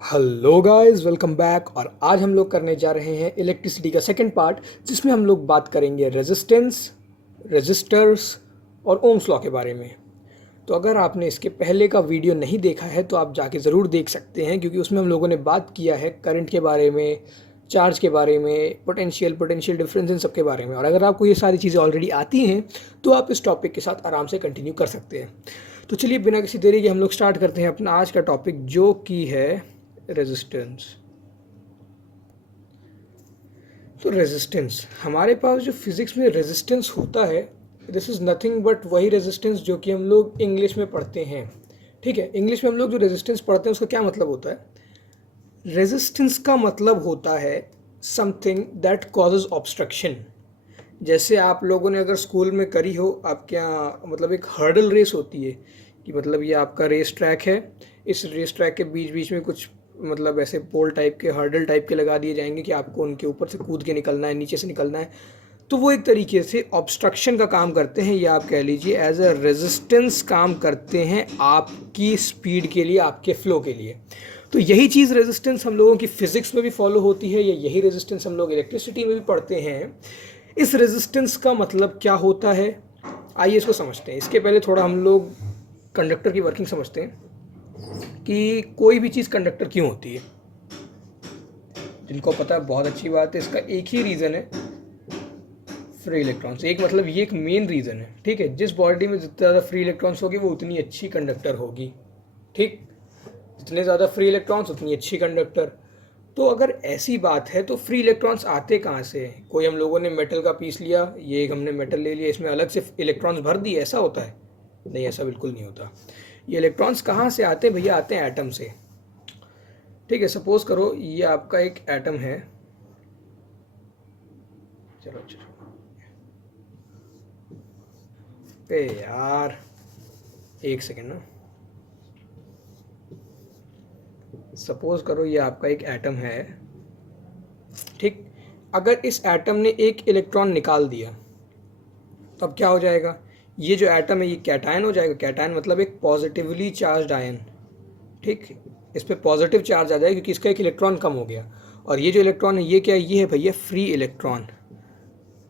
Hello guys, welcome back. और आज हम लोग करने जा रहे हैं इलेक्ट्रिसिटी का सेकंड पार्ट, जिसमें हम लोग बात करेंगे रेजिस्टेंस, रेजिस्टर्स और ओम्स लॉ के बारे में। तो अगर आपने इसके पहले का वीडियो नहीं देखा है तो आप जाके ज़रूर देख सकते हैं, क्योंकि उसमें हम लोगों ने बात किया है करंट के बारे में, चार्ज के बारे में, पोटेंशियल पोटेंशियल डिफरेंस, इन सब के बारे में। और अगर आपको ये सारी चीज़ें ऑलरेडी आती हैं तो आप इस टॉपिक के साथ आराम से कंटिन्यू कर सकते हैं। तो चलिए बिना किसी देरी के हम लोग स्टार्ट करते हैं अपना आज का टॉपिक, जो कि है रेजिस्टेंस। तो रेजिस्टेंस, हमारे पास जो फिज़िक्स में रेजिस्टेंस होता है, दिस इज़ नथिंग बट वही रेजिस्टेंस जो कि हम लोग इंग्लिश में पढ़ते हैं। ठीक है, इंग्लिश में हम लोग जो रेजिस्टेंस पढ़ते हैं उसका क्या मतलब होता है? रेजिस्टेंस का मतलब होता है समथिंग दैट कॉजेज ऑब्स्ट्रक्शन। जैसे आप लोगों ने अगर स्कूल में करी हो, आपके यहाँ मतलब एक हर्डल रेस होती है कि मतलब ये आपका रेस ट्रैक है, इस रेस ट्रैक के बीच बीच में कुछ मतलब ऐसे पोल टाइप के, हर्डल टाइप के लगा दिए जाएंगे कि आपको उनके ऊपर से कूद के निकलना है, नीचे से निकलना है। तो वो एक तरीके से ऑब्स्ट्रक्शन का काम करते हैं, या आप कह लीजिए एज अ रेजिस्टेंस काम करते हैं आपकी स्पीड के लिए, आपके फ्लो के लिए। तो यही चीज़ रेजिस्टेंस हम लोगों की फिज़िक्स में भी फॉलो होती है, या यही रेजिस्टेंस हम लोग इलेक्ट्रिसिटी में भी पढ़ते हैं। इस रेजिस्टेंस का मतलब क्या होता है, आइए इसको समझते हैं। इसके पहले थोड़ा हम लोग कंडक्टर की वर्किंग समझते हैं कि कोई भी चीज़ कंडक्टर क्यों होती है। जिनको पता है बहुत अच्छी बात है, इसका एक ही रीज़न है, फ्री इलेक्ट्रॉन्स। एक मतलब ये एक मेन रीज़न है। ठीक है, जिस बॉडी में जितना ज़्यादा फ्री इलेक्ट्रॉन्स होगी वो उतनी अच्छी कंडक्टर होगी। ठीक, जितने ज़्यादा फ्री इलेक्ट्रॉन्स उतनी अच्छी कंडक्टर। तो अगर ऐसी बात है तो फ्री इलेक्ट्रॉन्स आते कहाँ से हैं? कोई हम लोगों ने मेटल का पीस लिया, ये एक हमने मेटल ले लिया, इसमें अलग से इलेक्ट्रॉन्स भर दिए, ऐसा होता है? नहीं, ऐसा बिल्कुल नहीं होता। ये इलेक्ट्रॉन्स कहाँ से आते हैं भैया? आते हैं एटम से। ठीक है, सपोज करो ये आपका एक एटम है। चलो चलो पे यार, एक सेकेंड ना। सपोज करो ये आपका एक एटम है। ठीक, अगर इस एटम ने एक इलेक्ट्रॉन निकाल दिया तो अब क्या हो जाएगा? ये जो एटम है ये कैटायन हो जाएगा। कैटायन मतलब एक पॉजिटिवली चार्ज आयन। ठीक, इस पर पॉजिटिव चार्ज आ जाएगा क्योंकि इसका एक इलेक्ट्रॉन कम हो गया। और ये जो इलेक्ट्रॉन है ये क्या है? ये है भैया फ्री इलेक्ट्रॉन।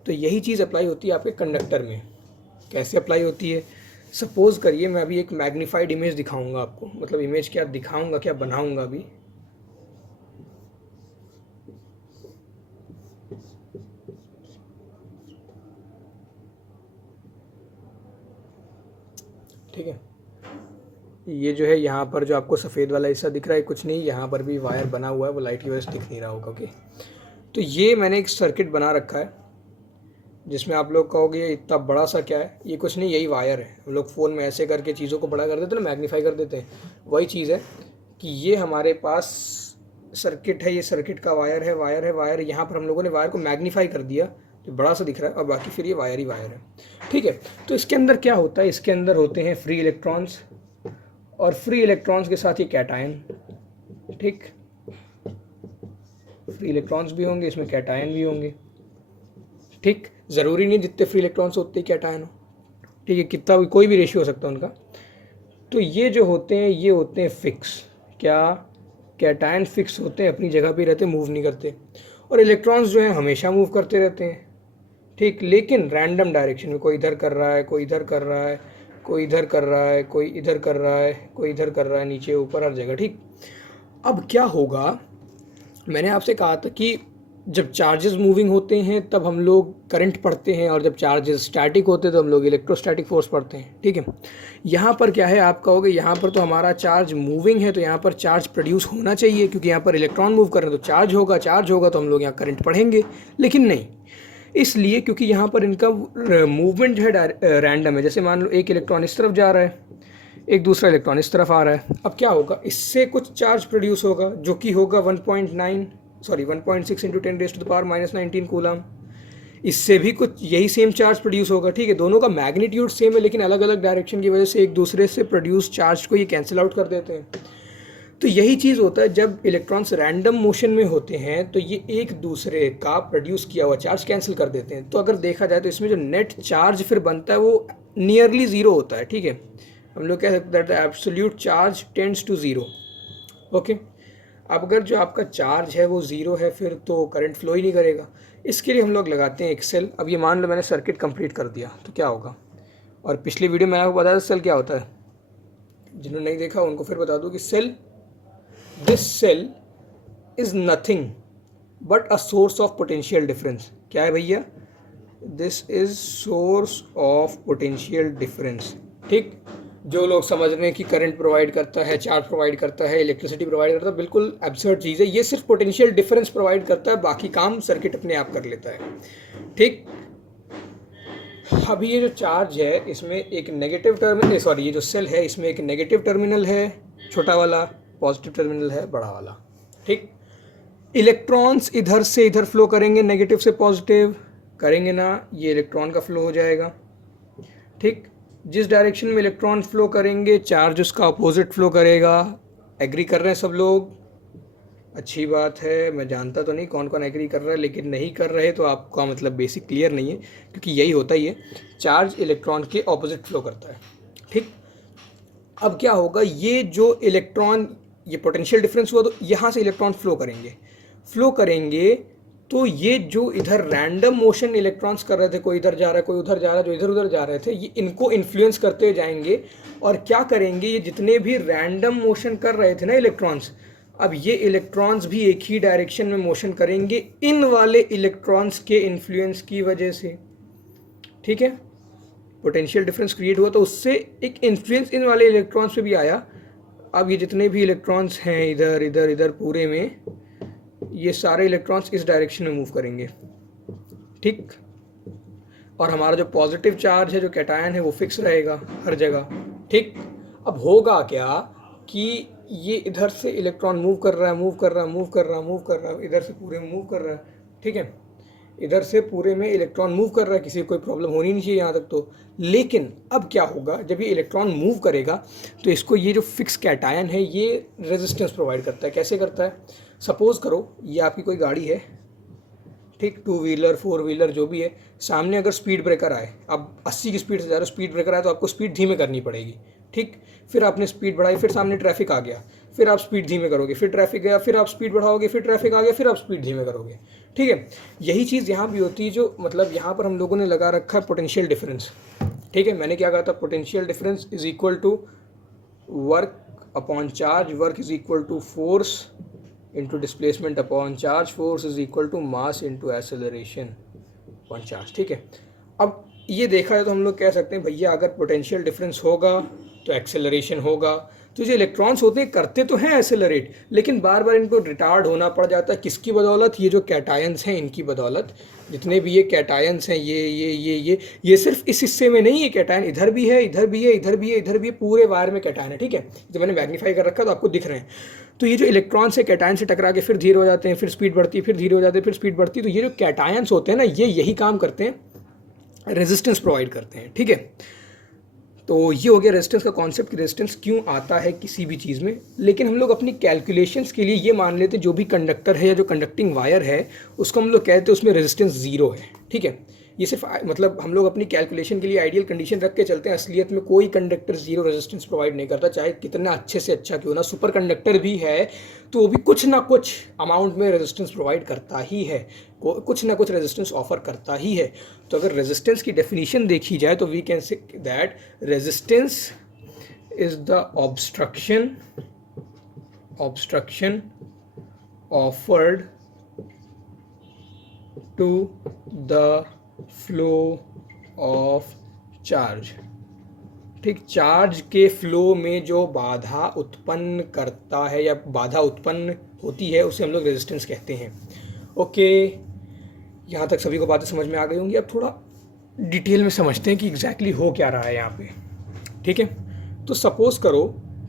तो यही चीज़ अप्लाई होती है आपके कंडक्टर में। कैसे अप्लाई होती है? सपोज़ करिए मैं अभी एक मैग्नीफाइड इमेज दिखाऊंगा आपको, मतलब इमेज क्या दिखाऊंगा, क्या बनाऊंगा अभी। ठीक है, ये जो है यहाँ पर जो आपको सफ़ेद वाला हिस्सा दिख रहा है कुछ नहीं, यहाँ पर भी वायर बना हुआ है, वो लाइट की वजह से दिख नहीं रहा होगा। ओके, तो ये मैंने एक सर्किट बना रखा है जिसमें आप लोग कहोगे ये इतना बड़ा सा क्या है? ये कुछ नहीं, यही वायर है। हम लोग फ़ोन में ऐसे करके चीज़ों को बड़ा कर देते हैं ना, मैग्नीफाई कर देते हैं। वही चीज़ है कि ये हमारे पास सर्किट है, ये सर्किट का वायर है, वायर है, वायर है। यहाँ पर हम लोगों ने वायर को मैग्नीफाई कर दिया तो बड़ा सा दिख रहा है, और बाकी फिर ये वायर ही वायर है। ठीक है, तो इसके अंदर क्या होता है? इसके अंदर होते हैं फ्री इलेक्ट्रॉन्स, और फ्री इलेक्ट्रॉन्स के साथ ये कैटायन। ठीक, फ्री इलेक्ट्रॉन्स भी होंगे इसमें, कैटायन भी होंगे। ठीक, ज़रूरी नहीं जितने फ्री इलेक्ट्रॉन्स होते ही कैटायन हो। ठीक है, कितना भी कोई भी रेशियो हो सकता है उनका। तो ये जो होते हैं ये होते हैं फिक्स। क्या? कैटायन फिक्स होते हैं, अपनी जगह पे रहते, मूव नहीं करते। और इलेक्ट्रॉन्स जो हैं हमेशा मूव करते रहते हैं। ठीक, लेकिन रैंडम डायरेक्शन में, कोई इधर कर रहा है, कोई इधर कर रहा है, कोई इधर कर रहा है, कोई इधर कर रहा है, कोई इधर कर रहा है, नीचे ऊपर हर जगह। ठीक, अब क्या होगा? मैंने आपसे कहा था कि जब चार्जेस मूविंग होते हैं तब हम लोग करंट पढ़ते हैं, और जब चार्जेस स्टैटिक होते हैं तो हम लोग इलेक्ट्रोस्टैटिक फोर्स पढ़ते हैं। ठीक है, यहाँ पर क्या है? आप कहोगे यहाँ पर तो हमारा चार्ज मूविंग है तो यहाँ पर चार्ज प्रोड्यूस होना चाहिए, क्योंकि यहाँ पर इलेक्ट्रॉन मूव कर रहे हैं तो चार्ज होगा, चार्ज होगा तो हम लोग यहाँ करंट पढ़ेंगे। लेकिन नहीं, इसलिए क्योंकि यहाँ पर इनका मूवमेंट जो है रैंडम है। जैसे मान लो एक इलेक्ट्रॉन इस तरफ जा रहा है, एक दूसरा इलेक्ट्रॉन इस तरफ आ रहा है। अब क्या होगा? इससे कुछ चार्ज प्रोड्यूस होगा जो कि होगा 1.6 इंटू 10⁻⁻19 कूलम। इससे भी कुछ यही सेम चार्ज प्रोड्यूस होगा। ठीक है, दोनों का मैग्नीट्यूड सेम है, लेकिन अलग अलग डायरेक्शन की वजह से एक दूसरे से प्रोड्यूस चार्ज को ये कैंसिल आउट कर देते हैं। तो यही चीज़ होता है जब इलेक्ट्रॉन्स रैंडम मोशन में होते हैं, तो ये एक दूसरे का प्रोड्यूस किया हुआ चार्ज कैंसिल कर देते हैं। तो अगर देखा जाए तो इसमें जो नेट चार्ज फिर बनता है वो नियरली ज़ीरो होता है। ठीक है, हम लोग कह सकते हैं that the absolute charge tends to zero. Okay, अब अगर जो आपका चार्ज है वो ज़ीरो है फिर तो करंट फ्लो ही नहीं करेगा। इसके लिए हम लोग लगाते हैं एक सेल। अब ये मान लो मैंने सर्किट कंप्लीट कर दिया तो क्या होगा, और पिछली वीडियो में आपको बताया था सेल क्या होता है, जिन्होंने नहीं देखा उनको फिर बता दूं कि cell, this cell is nothing but a source of potential difference. क्या है भैया, this is source of potential difference. ठीक, जो लोग समझ रहे हैं कि करंट प्रोवाइड करता है, चार्ज प्रोवाइड करता है, इलेक्ट्रिसिटी प्रोवाइड करता है, बिल्कुल एब्सर्ड चीज़ है। ये सिर्फ पोटेंशियल डिफरेंस प्रोवाइड करता है, बाकी काम सर्किट अपने आप कर लेता है। ठीक, अभी ये जो चार्ज है इसमें एक नेगेटिव टर्मिनल, सॉरी ये जो सेल है इसमें एक नेगेटिव टर्मिनल है छोटा वाला, पॉजिटिव टर्मिनल है बड़ा वाला। ठीक, इलेक्ट्रॉन्स इधर से इधर फ्लो करेंगे, नेगेटिव से पॉजिटिव करेंगे ना, ये इलेक्ट्रॉन का फ्लो हो जाएगा। ठीक, जिस डायरेक्शन में इलेक्ट्रॉन फ्लो करेंगे चार्ज उसका अपोजिट फ्लो करेगा। एग्री कर रहे हैं सब लोग? अच्छी बात है। मैं जानता तो नहीं कौन कौन एग्री कर रहा है, लेकिन नहीं कर रहे तो आपका मतलब बेसिक क्लियर नहीं है, क्योंकि यही होता ही है, चार्ज इलेक्ट्रॉन के ऑपोजिट फ्लो करता है। ठीक, अब क्या होगा, ये जो इलेक्ट्रॉन, ये पोटेंशियल डिफरेंस हुआ तो यहाँ से इलेक्ट्रॉन फ्लो करेंगे तो ये जो इधर रैंडम मोशन इलेक्ट्रॉन्स कर रहे थे, कोई इधर जा रहा है कोई उधर जा रहा है, जो इधर उधर जा रहे थे, ये इनको इन्फ्लुएंस करते जाएंगे और क्या करेंगे, ये जितने भी रैंडम मोशन कर रहे थे ना इलेक्ट्रॉन्स, अब ये इलेक्ट्रॉन्स भी एक ही डायरेक्शन में मोशन करेंगे इन वाले इलेक्ट्रॉन्स के इन्फ्लुएंस की वजह से। ठीक है, पोटेंशियल डिफरेंस क्रिएट हुआ तो उससे एक इन्फ्लुएंस इन वाले इलेक्ट्रॉन्स पे भी आया। अब ये जितने भी इलेक्ट्रॉन्स हैं इधर इधर इधर पूरे में, ये सारे इलेक्ट्रॉन्स इस डायरेक्शन में मूव करेंगे। ठीक, और हमारा जो पॉजिटिव चार्ज है, जो कैटायन है, वो फिक्स रहेगा हर जगह। ठीक, अब होगा क्या कि ये इधर से इलेक्ट्रॉन मूव कर रहा है, इधर से पूरे में मूव कर रहा है। ठीक है, इधर से पूरे में इलेक्ट्रॉन मूव कर रहा है, किसी को कोई प्रॉब्लम होनी नहीं चाहिए यहाँ तक तो। लेकिन अब क्या होगा, जब ये इलेक्ट्रॉन मूव करेगा तो इसको ये जो फिक्स कैटायन है ये रेजिस्टेंस प्रोवाइड करता है। कैसे करता है, सपोज़ करो ये आपकी कोई गाड़ी है, ठीक, 2 व्हीलर 4 व्हीलर जो भी है, सामने अगर स्पीड ब्रेकर आए, अब 80 की स्पीड से जा रहे हो, स्पीड ब्रेकर आए तो आपको स्पीड धीमे करनी पड़ेगी। ठीक, फिर आपने स्पीड बढ़ाई, फिर सामने ट्रैफिक आ गया, फिर आप स्पीड धीमे करोगे, फिर ट्रैफिक गया, फिर आप स्पीड बढ़ाओगे, फिर ट्रैफिक आ गया, फिर आप स्पीड धीमे करोगे। ठीक है, यही चीज़ यहाँ भी होती है, जो मतलब यहाँ पर हम लोगों ने लगा रखा है पोटेंशियल डिफरेंस। ठीक है, मैंने क्या कहा था, potential difference is equal to work upon charge, work is equal to force into displacement upon charge, force is equal to mass into acceleration upon charge. ठीक है, अब ये देखा है तो हम लोग कह सकते हैं भैया अगर पोटेंशियल डिफरेंस होगा तो एक्सेलरेशन होगा। तो जो इलेक्ट्रॉन्स होते हैं करते तो हैं एक्सेलरेट, लेकिन बार बार इनको रिटार्ड होना पड़ जाता है। किसकी बदौलत, ये जो कैटायंस हैं इनकी बदौलत। जितने भी ये कैटायंस हैं, ये सिर्फ इस हिस्से में नहीं है कैटायन, इधर भी है, इधर भी है, इधर भी है, इधर भी है, पूरे वायर में कैटायन है। ठीक है, जो मैंने मैग्नीफाई कर रखा है तो आपको दिख रहे हैं। तो ये जो इलेक्ट्रॉन्स है कैटायन से टकरा के फिर धीरे हो जाते हैं, फिर स्पीड बढ़ती है, फिर धीरे हो जाते हैं, फिर स्पीड बढ़ती है। तो ये जो कैटायंस होते हैं ना, ये यही काम करते हैं, रेजिस्टेंस प्रोवाइड करते हैं। ठीक है, तो ये हो गया रेजिस्टेंस का कॉन्सेप्ट कि रेजिस्टेंस क्यों आता है किसी भी चीज़ में। लेकिन हम लोग अपनी कैलकुलेशंस के लिए ये मान लेते हैं जो भी कंडक्टर है या जो कंडक्टिंग वायर है उसको हम लोग कहते हैं उसमें रेजिस्टेंस ज़ीरो है। ठीक है, ये सिर्फ मतलब हम लोग अपनी कैलकुलेशन के लिए आइडियल कंडीशन रख के चलते हैं। असलियत में कोई कंडक्टर जीरो रेजिस्टेंस प्रोवाइड नहीं करता, चाहे कितना अच्छे से अच्छा क्यों ना। सुपर कंडक्टर भी है तो वो भी कुछ ना कुछ अमाउंट में रेजिस्टेंस प्रोवाइड करता ही है, कुछ ना कुछ रेजिस्टेंस ऑफर करता ही है। तो अगर रेजिस्टेंस की डेफिनेशन देखी जाए तो we can say that resistance is the obstruction offered to the flow of charge. ठीक, चार्ज के फ्लो में जो बाधा उत्पन्न करता है या बाधा उत्पन्न होती है उसे हम लोग रेजिस्टेंस कहते हैं। ओके, यहाँ तक सभी को बातें समझ में आ गई होंगी। अब थोड़ा डिटेल में समझते हैं कि एग्जैक्टली हो क्या रहा है यहाँ पे। ठीक है, तो सपोज़ करो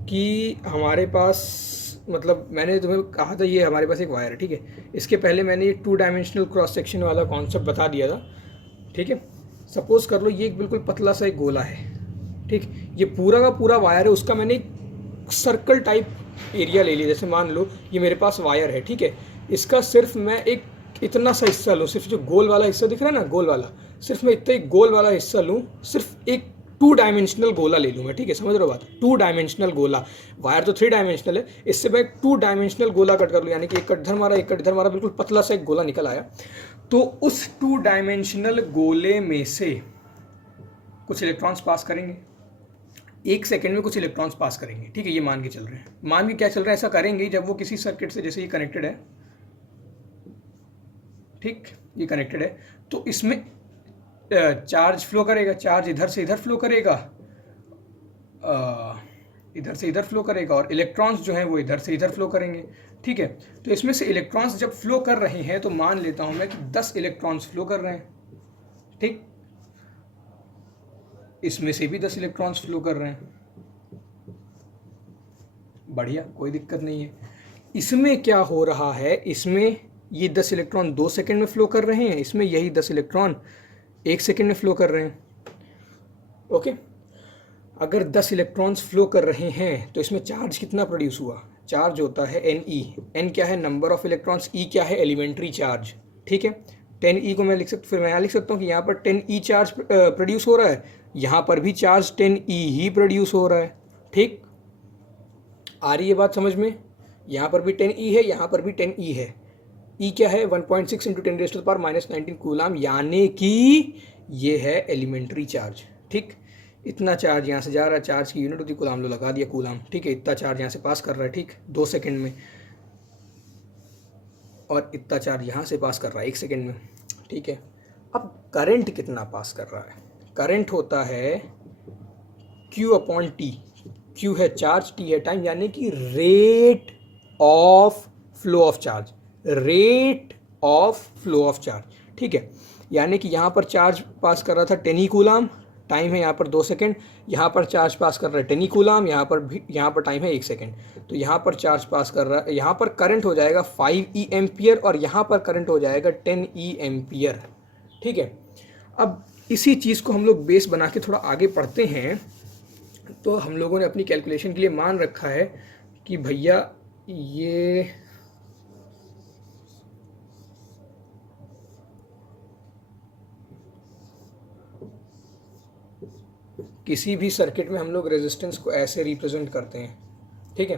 कि हमारे पास, मतलब मैंने तुम्हें कहा था ये हमारे पास एक वायर है। ठीक है, इसके पहले मैंने ये 2 डायमेंशनल क्रॉस सेक्शन वाला कॉन्सेप्ट बता दिया था। ठीक है, सपोज़ कर लो ये एक बिल्कुल पतला सा एक गोला है। ठीक, ये पूरा का पूरा वायर है, उसका मैंने एक सर्कल टाइप एरिया ले लिया। जैसे मान लो ये मेरे पास वायर है। ठीक है, इसका सिर्फ मैं एक इतना सा हिस्सा लूँ, सिर्फ जो गोल वाला हिस्सा दिख रहा है ना, गोल वाला, सिर्फ मैं इतना एक गोल वाला हिस्सा लूँ, सिर्फ एक टू डायमेंशनल गोला ले लूँ मैं, ठीक है, समझ रहे हो बात, टू डायमेंशनल गोला, वायर तो थ्री डायमेंशनल है, इससे मैं टू डायमेंशनल गोला कट कर लूँ, यानी कि एक कट इधर मारा एक कट इधर मारा, बिल्कुल पतला सा एक गोला निकल आया। तो उस टू डायमेंशनल गोले में से कुछ इलेक्ट्रॉन्स पास करेंगे, 1 सेकेंड में कुछ इलेक्ट्रॉन्स पास करेंगे, ठीक है, ये मान के चल रहे हैं, मान के क्या चल रहा है, ऐसा करेंगे जब वो किसी सर्किट से, जैसे ये कनेक्टेड है, ठीक, ये कनेक्टेड है, तो इसमें चार्ज फ्लो करेगा, चार्ज इधर से इधर फ्लो करेगा, इधर से इधर फ्लो करेगा, और इलेक्ट्रॉन्स जो हैं वो इधर से इधर फ्लो करेंगे, ठीक है। तो इसमें से इलेक्ट्रॉन्स जब फ्लो कर रहे हैं तो मान लेता हूं मैं कि 10 इलेक्ट्रॉन्स फ्लो कर रहे हैं, ठीक, इसमें से भी 10 इलेक्ट्रॉन्स फ्लो कर रहे हैं, बढ़िया, कोई दिक्कत नहीं है। इसमें क्या हो रहा है, इसमें ये 10 इलेक्ट्रॉन 2 सेकेंड में फ्लो कर रहे हैं, इसमें यही 10 इलेक्ट्रॉन 1 सेकेंड में फ्लो कर रहे हैं, ओके। अगर 10 इलेक्ट्रॉन्स फ्लो कर रहे हैं तो इसमें चार्ज कितना प्रोड्यूस हुआ, चार्ज होता है NE, N क्या है नंबर ऑफ इलेक्ट्रॉन्स, E क्या है एलिमेंट्री चार्ज, ठीक है। 10E को मैं लिख सकता, फिर मैं यहाँ लिख सकता हूँ कि यहाँ पर 10E चार्ज प्रोड्यूस हो रहा है, यहाँ पर भी चार्ज 10E ही प्रोड्यूस हो रहा है, ठीक, आ रही है बात समझ में, यहाँ पर भी 10E है, यहाँ पर भी 10E है, E क्या है 1.6 इंटू 10⁻⁻19 कूलाम, यानी कि ये है एलिमेंट्री चार्ज, ठीक। इतना चार्ज यहाँ से जा रहा है, चार्ज की यूनिट होती है कूलाम, लो लगा दिया कूलाम, ठीक है, इतना चार्ज यहाँ से पास कर रहा है, ठीक, 2 सेकेंड में, और इतना चार्ज यहाँ से पास कर रहा है 1 सेकेंड में, ठीक है। अब करंट कितना पास कर रहा है, करंट होता है Q/T, Q है चार्ज, T है टाइम, यानी कि rate of flow of charge, rate of flow of charge, ठीक है। यानी कि यहाँ पर चार्ज पास कर रहा था 10E कूलाम, टाइम है यहाँ पर 2 सेकेंड, यहाँ पर चार्ज पास कर रहा है 10E कूलाम, यहाँ पर भी, यहाँ पर टाइम है 1 सेकेंड, तो यहाँ पर चार्ज पास कर रहा है, यहाँ पर करंट हो जाएगा 5E एम्पियर और यहाँ पर करंट हो जाएगा 10E एम्पियर, ठीक है। अब इसी चीज़ को हम लोग बेस बना के थोड़ा आगे पढ़ते हैं, तो हम लोगों ने अपनी कैलकुलेशन के लिए मान रखा है कि भैया ये किसी भी सर्किट में हम लोग रेजिस्टेंस को ऐसे रिप्रेजेंट करते हैं, ठीक है।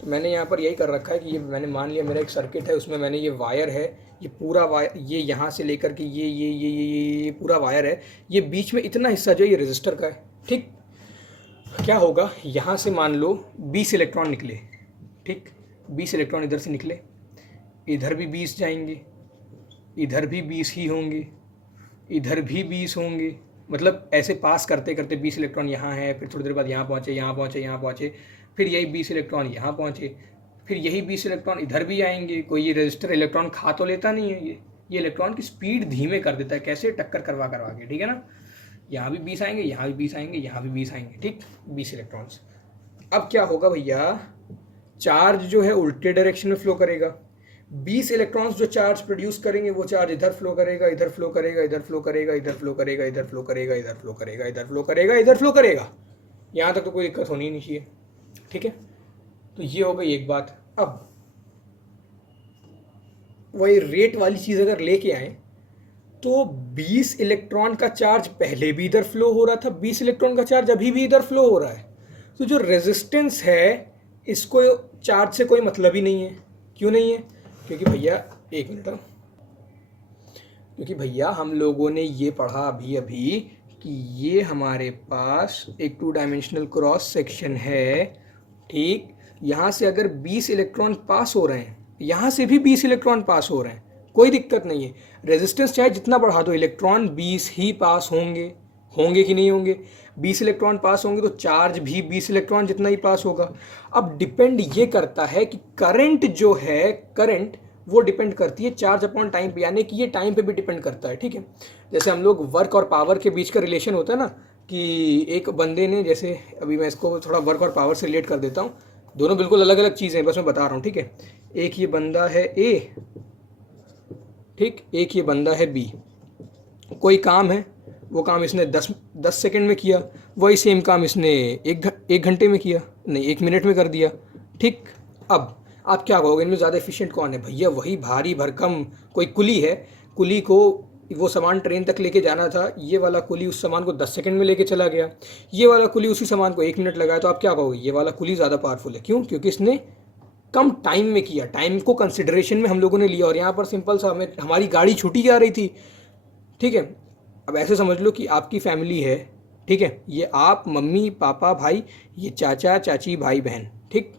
तो मैंने यहाँ पर यही कर रखा है कि ये मैंने मान लिया मेरा एक सर्किट है, उसमें मैंने ये वायर है, ये पूरा वायर, ये यहाँ से लेकर के ये पूरा वायर है, ये बीच में इतना हिस्सा जो है ये रेजिस्टर का है, ठीक। क्या होगा, यहाँ से मान लो 20 इलेक्ट्रॉन निकले, ठीक, 20 इलेक्ट्रॉन इधर से निकले, इधर भी 20 जाएंगे, इधर भी 20 ही होंगे, इधर भी 20 होंगे, मतलब ऐसे पास करते करते 20 इलेक्ट्रॉन यहाँ है, फिर थोड़ी देर बाद यहाँ पहुँचे, यहाँ पहुँचे, यहाँ पहुँचे, फिर यही 20 इलेक्ट्रॉन यहाँ पहुँचे, फिर यही 20 इलेक्ट्रॉन इधर भी आएंगे। कोई ये रजिस्टर इलेक्ट्रॉन खा तो लेता नहीं है, ये इलेक्ट्रॉन की स्पीड धीमे कर देता है, कैसे, टक्कर करवा करवा के, ठीक है ना। यहाँ भी 20 आएंगे, यहाँ भी 20 आएंगे, यहाँ भी 20 आएंगे, ठीक, 20 इलेक्ट्रॉन्स। अब क्या होगा भैया, चार्ज जो है उल्टे डायरेक्शन में फ्लो करेगा, 20 इलेक्ट्रॉन्स जो चार्ज प्रोड्यूस करेंगे वो चार्ज इधर फ्लो करेगा, इधर फ्लो करेगा, इधर फ्लो करेगा, इधर फ्लो करेगा, इधर फ्लो करेगा, इधर फ्लो करेगा, इधर फ्लो करेगा, इधर फ्लो करेगा, यहाँ तक तो कोई दिक्कत होनी नहीं चाहिए, ठीक है। तो ये हो गई एक बात। अब वही रेट वाली चीज़ अगर लेके आए तो 20 इलेक्ट्रॉन का चार्ज पहले भी इधर फ्लो हो रहा था, 20 इलेक्ट्रॉन का चार्ज अभी भी इधर फ्लो हो रहा है, तो जो रेजिस्टेंस है इसको चार्ज से कोई मतलब ही नहीं है। क्यों नहीं है, क्योंकि भैया एक मिनट, क्योंकि भैया हम लोगों ने ये पढ़ा अभी अभी कि ये हमारे पास एक 2 डायमेंशनल क्रॉस सेक्शन है, ठीक, यहाँ से अगर 20 इलेक्ट्रॉन पास हो रहे हैं, यहाँ से भी 20 इलेक्ट्रॉन पास हो रहे हैं, कोई दिक्कत नहीं है, रेजिस्टेंस चाहे जितना बढ़ा दो इलेक्ट्रॉन 20 ही पास होंगे, होंगे कि नहीं होंगे, 20 इलेक्ट्रॉन पास होंगे तो चार्ज भी 20 इलेक्ट्रॉन जितना ही पास होगा। अब डिपेंड ये करता है कि करंट जो है, करंट वो डिपेंड करती है चार्ज अपॉन टाइम पे, यानी कि ये टाइम पे भी डिपेंड करता है, ठीक है। जैसे हम लोग वर्क और पावर के बीच का रिलेशन होता है ना, कि एक बंदे ने, जैसे अभी मैं इसको थोड़ा वर्क और पावर से रिलेट कर देता हूँ, दोनों बिल्कुल अलग अलग चीज़ें हैं, बस मैं बता रहा हूँ, ठीक है। एक ये बंदा है ए, ठीक, एक ये बंदा है बी, कोई काम है, वो काम इसने 10 सेकंड में किया, वही सेम काम इसने एक घंटे में किया, नहीं 1 मिनट में कर दिया, ठीक। अब आप क्या कहोगे, इनमें ज़्यादा एफिशिएंट कौन है, भैया वही भारी भरकम कोई कुली है, कुली को वो सामान ट्रेन तक लेके जाना था, ये वाला कुली उस सामान को 10 सेकंड में लेके चला गया, ये वाला कुली उसी सामान को 1 मिनट लगाया, तो आप क्या कहोगे, ये वाला कुली ज़्यादा पावरफुल है। क्यों? क्योंकि इसने कम टाइम में किया, टाइम को कंसिडरेशन में हम लोगों ने लिया। और यहाँ पर सिंपल सा हमें हमारी गाड़ी छूटी जा रही थी, ठीक है। अब ऐसे समझ लो कि आपकी फैमिली है, ठीक है, ये आप, मम्मी, पापा, भाई, ये चाचा, चाची, भाई, बहन, ठीक।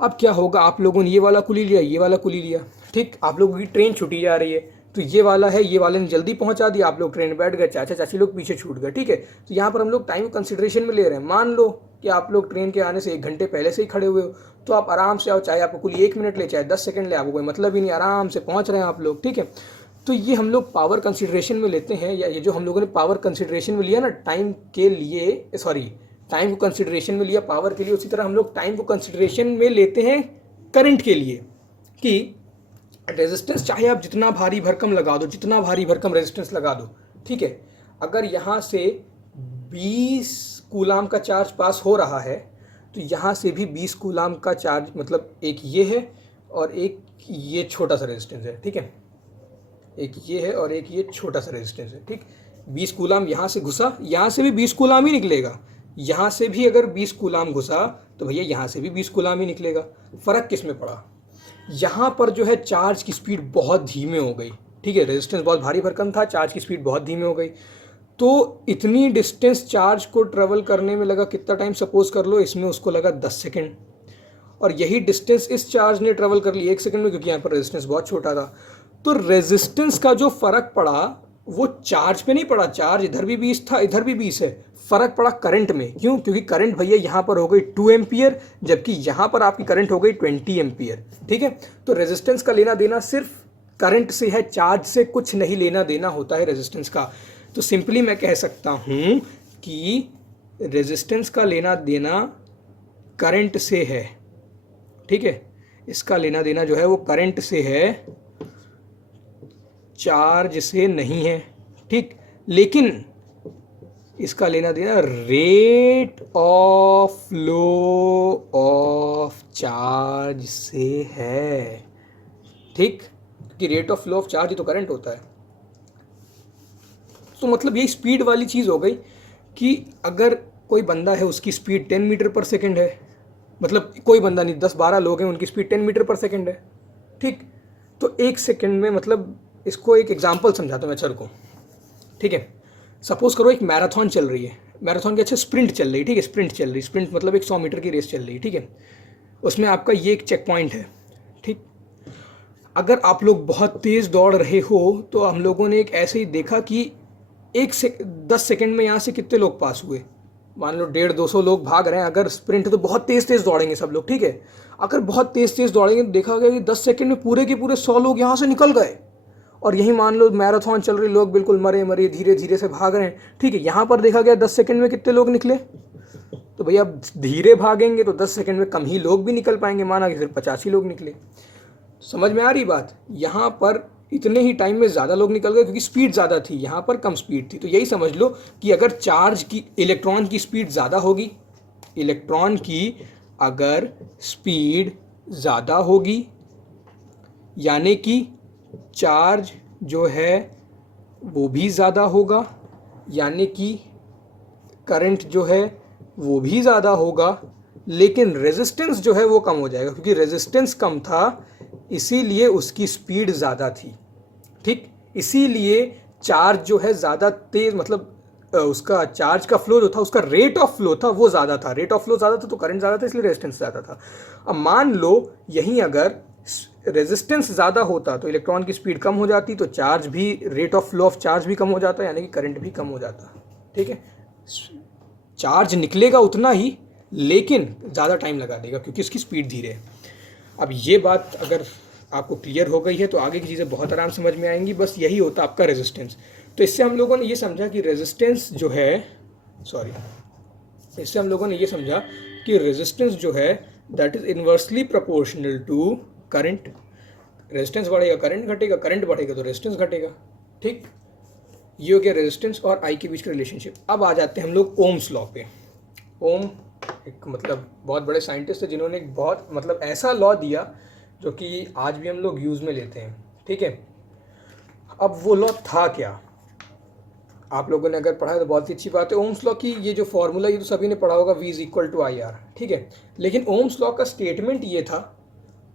अब क्या होगा, आप लोगों ने ये वाला कुली लिया, ये वाला कुली लिया, ठीक। आप लोगों की ट्रेन छूटी जा रही है, तो ये वाला है, ये वाले ने जल्दी पहुंचा दिया, आप लोग ट्रेन में बैठ गए, चाचा चाची लोग पीछे छूट गए, ठीक है। तो यहाँ पर हम लोग टाइम कंसिडरेशन में ले रहे हैं। मान लो कि आप लोग ट्रेन के आने से 1 घंटे पहले से ही खड़े हुए हो, तो आप आराम से आओ, चाहे आपको कुली 1 मिनट ले, चाहे 10 सेकंड ले, आपको कोई मतलब ही नहीं, आराम से पहुँच रहे हैं आप लोग, ठीक है। तो ये हम लोग पावर कंसिडरेशन में लेते हैं, या ये जो हम लोगों ने पावर कंसिडरेशन में लिया ना टाइम के लिए, सॉरी, टाइम को कंसिडरेशन में लिया पावर के लिए, उसी तरह हम लोग टाइम को कंसिडरेशन में लेते हैं करंट के लिए। कि रेजिस्टेंस चाहे आप जितना भारी भरकम लगा दो, जितना भारी भरकम रेजिस्टेंस लगा दो, ठीक है, अगर यहाँ से 20 कूलाम का चार्ज पास हो रहा है, तो यहाँ से भी 20 कूलाम का चार्ज, मतलब एक ये है और एक ये छोटा सा रेजिस्टेंस है, ठीक है, एक ये है और एक ये छोटा सा रेजिस्टेंस है, ठीक। 20 कूलाम यहाँ से घुसा, यहाँ से भी 20 कूलाम ही निकलेगा, यहाँ से भी अगर 20 कूलाम घुसा तो भैया यहाँ से भी 20 कूलाम ही निकलेगा। फ़र्क किस में पड़ा, यहाँ पर जो है चार्ज की स्पीड बहुत धीमे हो गई, ठीक है, रेजिस्टेंस बहुत भारी भरकम था, चार्ज की स्पीड बहुत धीमे हो गई। तो इतनी डिस्टेंस चार्ज को ट्रेवल करने में लगा कितना टाइम, सपोज कर लो इसमें उसको लगा 10 सेकेंड, और यही डिस्टेंस इस चार्ज ने ट्रेवल कर ली 1 सेकेंड में, क्योंकि यहाँ पर रेजिस्टेंस बहुत छोटा था। तो रेजिस्टेंस का जो फ़र्क पड़ा वो चार्ज पे नहीं पड़ा, चार्ज इधर भी 20 था, इधर भी 20 है, फ़र्क पड़ा करंट में। क्यों? क्योंकि करंट भैया यहाँ पर हो गई 2 एम्पियर, जबकि यहाँ पर आपकी करंट हो गई 20 एम्पियर, ठीक है। तो रेजिस्टेंस का लेना देना सिर्फ करंट से है, चार्ज से कुछ नहीं लेना देना होता है रेजिस्टेंस का। तो सिंपली मैं कह सकता हूँ कि रेजिस्टेंस का लेना देना करंट से है, ठीक है, इसका लेना देना जो है वो करंट से है, चार्ज से नहीं है, ठीक। लेकिन इसका लेना देना rate of flow of charge से है, ठीक, कि rate of flow of charge ही तो करंट होता है। तो मतलब यही स्पीड वाली चीज़ हो गई कि अगर कोई बंदा है उसकी स्पीड 10 मीटर पर सेकेंड है, मतलब कोई बंदा नहीं, 10-12 लोग हैं उनकी स्पीड 10 मीटर पर सेकेंड है, ठीक। तो 1 सेकेंड में, मतलब इसको एक एग्जांपल समझाता हूँ मैं सर को, ठीक है। सपोज करो एक मैराथन चल रही है, मैराथन की अच्छा स्प्रिंट चल रही है, ठीक है, स्प्रिंट चल रही, स्प्रिंट मतलब एक 100 मीटर की रेस चल रही है, ठीक है। उसमें आपका ये एक चेक पॉइंट है, ठीक। अगर आप लोग बहुत तेज़ दौड़ रहे हो तो हम लोगों ने एक ऐसे ही देखा कि 10 सेकेंड में यहाँ से कितने लोग पास हुए, मान लो 150-200 लोग भाग रहे हैं। अगर स्प्रिंट है तो बहुत तेज़ तेज़ दौड़ेंगे सब लोग, ठीक है। अगर बहुत तेज़ तेज़ दौड़ेंगे तो देखा गया कि 10 सेकेंड में पूरे के पूरे 100 लोग यहाँ से निकल गए। और यही मान लो मैराथन चल रही, लोग बिल्कुल मरे मरे धीरे धीरे से भाग रहे हैं, ठीक है। यहाँ पर देखा गया 10 सेकेंड में कितने लोग निकले, तो भैया अब धीरे भागेंगे तो 10 सेकेंड में कम ही लोग भी निकल पाएंगे, माना कि सिर्फ 85 लोग निकले। समझ में आ रही बात, यहाँ पर इतने ही टाइम में ज़्यादा लोग निकल गए क्योंकि स्पीड ज़्यादा थी, यहाँ पर कम स्पीड थी। तो यही समझ लो कि अगर चार्ज की, इलेक्ट्रॉन की स्पीड ज़्यादा होगी, इलेक्ट्रॉन की अगर स्पीड ज़्यादा होगी, यानी कि चार्ज जो है वो भी ज़्यादा होगा, यानी कि करंट जो है वो भी ज़्यादा होगा, लेकिन रेजिस्टेंस जो है वो कम हो जाएगा, क्योंकि रेजिस्टेंस कम था इसीलिए उसकी स्पीड ज़्यादा थी, ठीक। इसीलिए चार्ज जो है ज़्यादा तेज़, मतलब उसका चार्ज का फ्लो जो था, उसका रेट ऑफ फ्लो था वो ज़्यादा था, रेट ऑफ फ्लो ज़्यादा था तो करंट ज़्यादा था, इसलिए रेजिस्टेंस ज़्यादा था। अब मान लो यहीं अगर रेजिस्टेंस ज़्यादा होता तो इलेक्ट्रॉन की स्पीड कम हो जाती, तो चार्ज भी, rate of flow of charge भी कम हो जाता, यानी कि करंट भी कम हो जाता, ठीक है। चार्ज निकलेगा उतना ही, लेकिन ज़्यादा टाइम लगा देगा क्योंकि उसकी स्पीड धीरे है। अब ये बात अगर आपको क्लियर हो गई है तो आगे की चीज़ें बहुत आराम समझ में आएंगी। बस यही होता आपका रेजिस्टेंस। तो इससे हम लोगों ने ये समझा कि रेजिस्टेंस जो है, इससे हम लोगों ने ये समझा कि रेजिस्टेंस जो है that is inversely proportional to current. Resistance बढ़ेगा करंट घटेगा, करंट बढ़ेगा तो रेजिस्टेंस घटेगा, ठीक। ये हो गया रेजिस्टेंस और आई के बीच का रिलेशनशिप। अब आ जाते हैं हम लोग ओम्स लॉ पे। ओम एक मतलब बहुत बड़े साइंटिस्ट थे जिन्होंने एक बहुत मतलब ऐसा लॉ दिया जो कि आज भी हम लोग यूज़ में लेते हैं, ठीक है। अब वो लॉ था क्या, आप लोगों ने अगर पढ़ा है तो बहुत ही अच्छी बात है। ओम्स लॉ की ये जो फॉर्मूला ये तो सभी ने पढ़ा होगा, V is equal to I R, ठीक है। लेकिन ओम्स लॉ का स्टेटमेंट ये था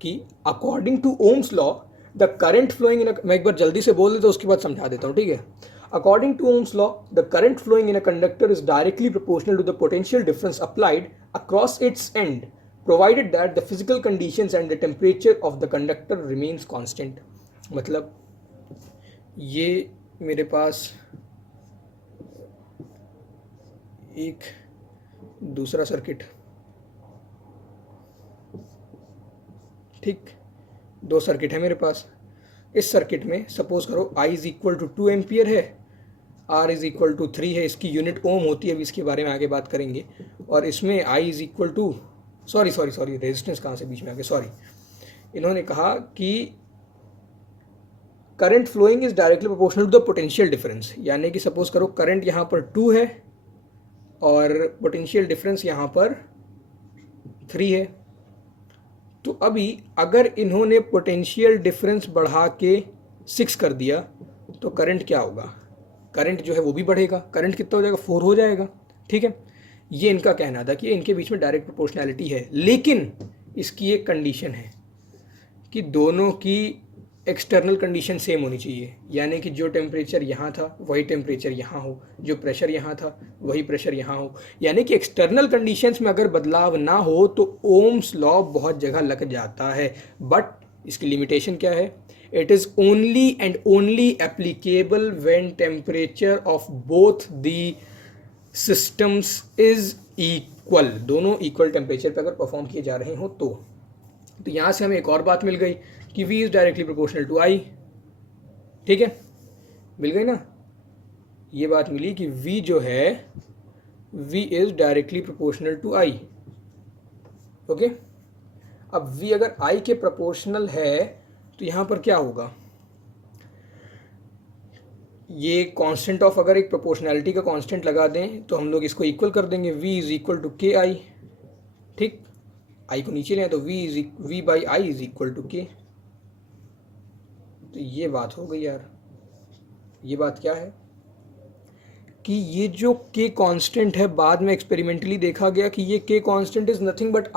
कि according to Ohm's law the current flowing in, मैं एक बार जल्दी से बोल देता हूँ उसके बाद समझा देता हूँ, ठीक है। According to Ohm's law the current flowing in a conductor is directly proportional to the potential difference applied across its end provided that the physical conditions and the temperature of the conductor remains constant. मतलब ये मेरे पास एक दूसरा circuit, ठीक, दो circuit है मेरे पास। इस सर्किट में सपोज करो I is equal to 2 ampere है, R इज इक्वल टू 3 है, इसकी यूनिट ओम होती है, अभी इसके बारे में आगे बात करेंगे। और इसमें I is equal to, sorry resistance कहाँ से बीच में आ गया, सॉरी। इन्होंने कहा कि current flowing is directly proportional to the potential difference, यानी कि सपोज करो करंट यहाँ पर 2 है और पोटेंशियल डिफरेंस यहाँ पर 3 है। तो अभी अगर इन्होंने पोटेंशियल डिफरेंस बढ़ा के 6 कर दिया तो करंट क्या होगा, करंट जो है वो भी बढ़ेगा। करंट कितना हो जाएगा, 4 हो जाएगा, ठीक है। ये इनका कहना था कि इनके बीच में डायरेक्ट प्रोपोर्शनैलिटी है, लेकिन इसकी एक कंडीशन है कि दोनों की एक्सटर्नल कंडीशन सेम होनी चाहिए, यानी कि जो टेम्परेचर यहाँ था वही टेम्परेचर यहाँ हो, जो प्रेशर यहाँ था वही प्रेशर यहाँ हो। यानी कि एक्सटर्नल कंडीशंस में अगर बदलाव ना हो तो ओम्स लॉ बहुत जगह लग जाता है। बट इसकी लिमिटेशन क्या है, it is only and only applicable when temperature of both the systems is equal, दोनों इक्वल टेम्परेचर पर अगर परफॉर्म किए जा रहे हो तो यहाँ से हमें एक और बात मिल गई कि V is directly proportional to I, ठीक है, मिल गई ना। ये बात मिली कि V जो है V is directly proportional to I, okay. अब V अगर I के प्रोपोर्शनल है तो यहाँ पर क्या होगा, ये कांस्टेंट ऑफ, अगर एक प्रोपोर्शनैलिटी का कांस्टेंट लगा दें तो हम लोग इसको इक्वल कर देंगे, V इज इक्वल टू के आई, ठीक। I को नीचे लें तो V by I is equal to K. तो ये बात हो गई यार। ये बात क्या है कि ये जो k कांस्टेंट है, बाद में एक्सपेरिमेंटली देखा गया कि ये k constant is nothing but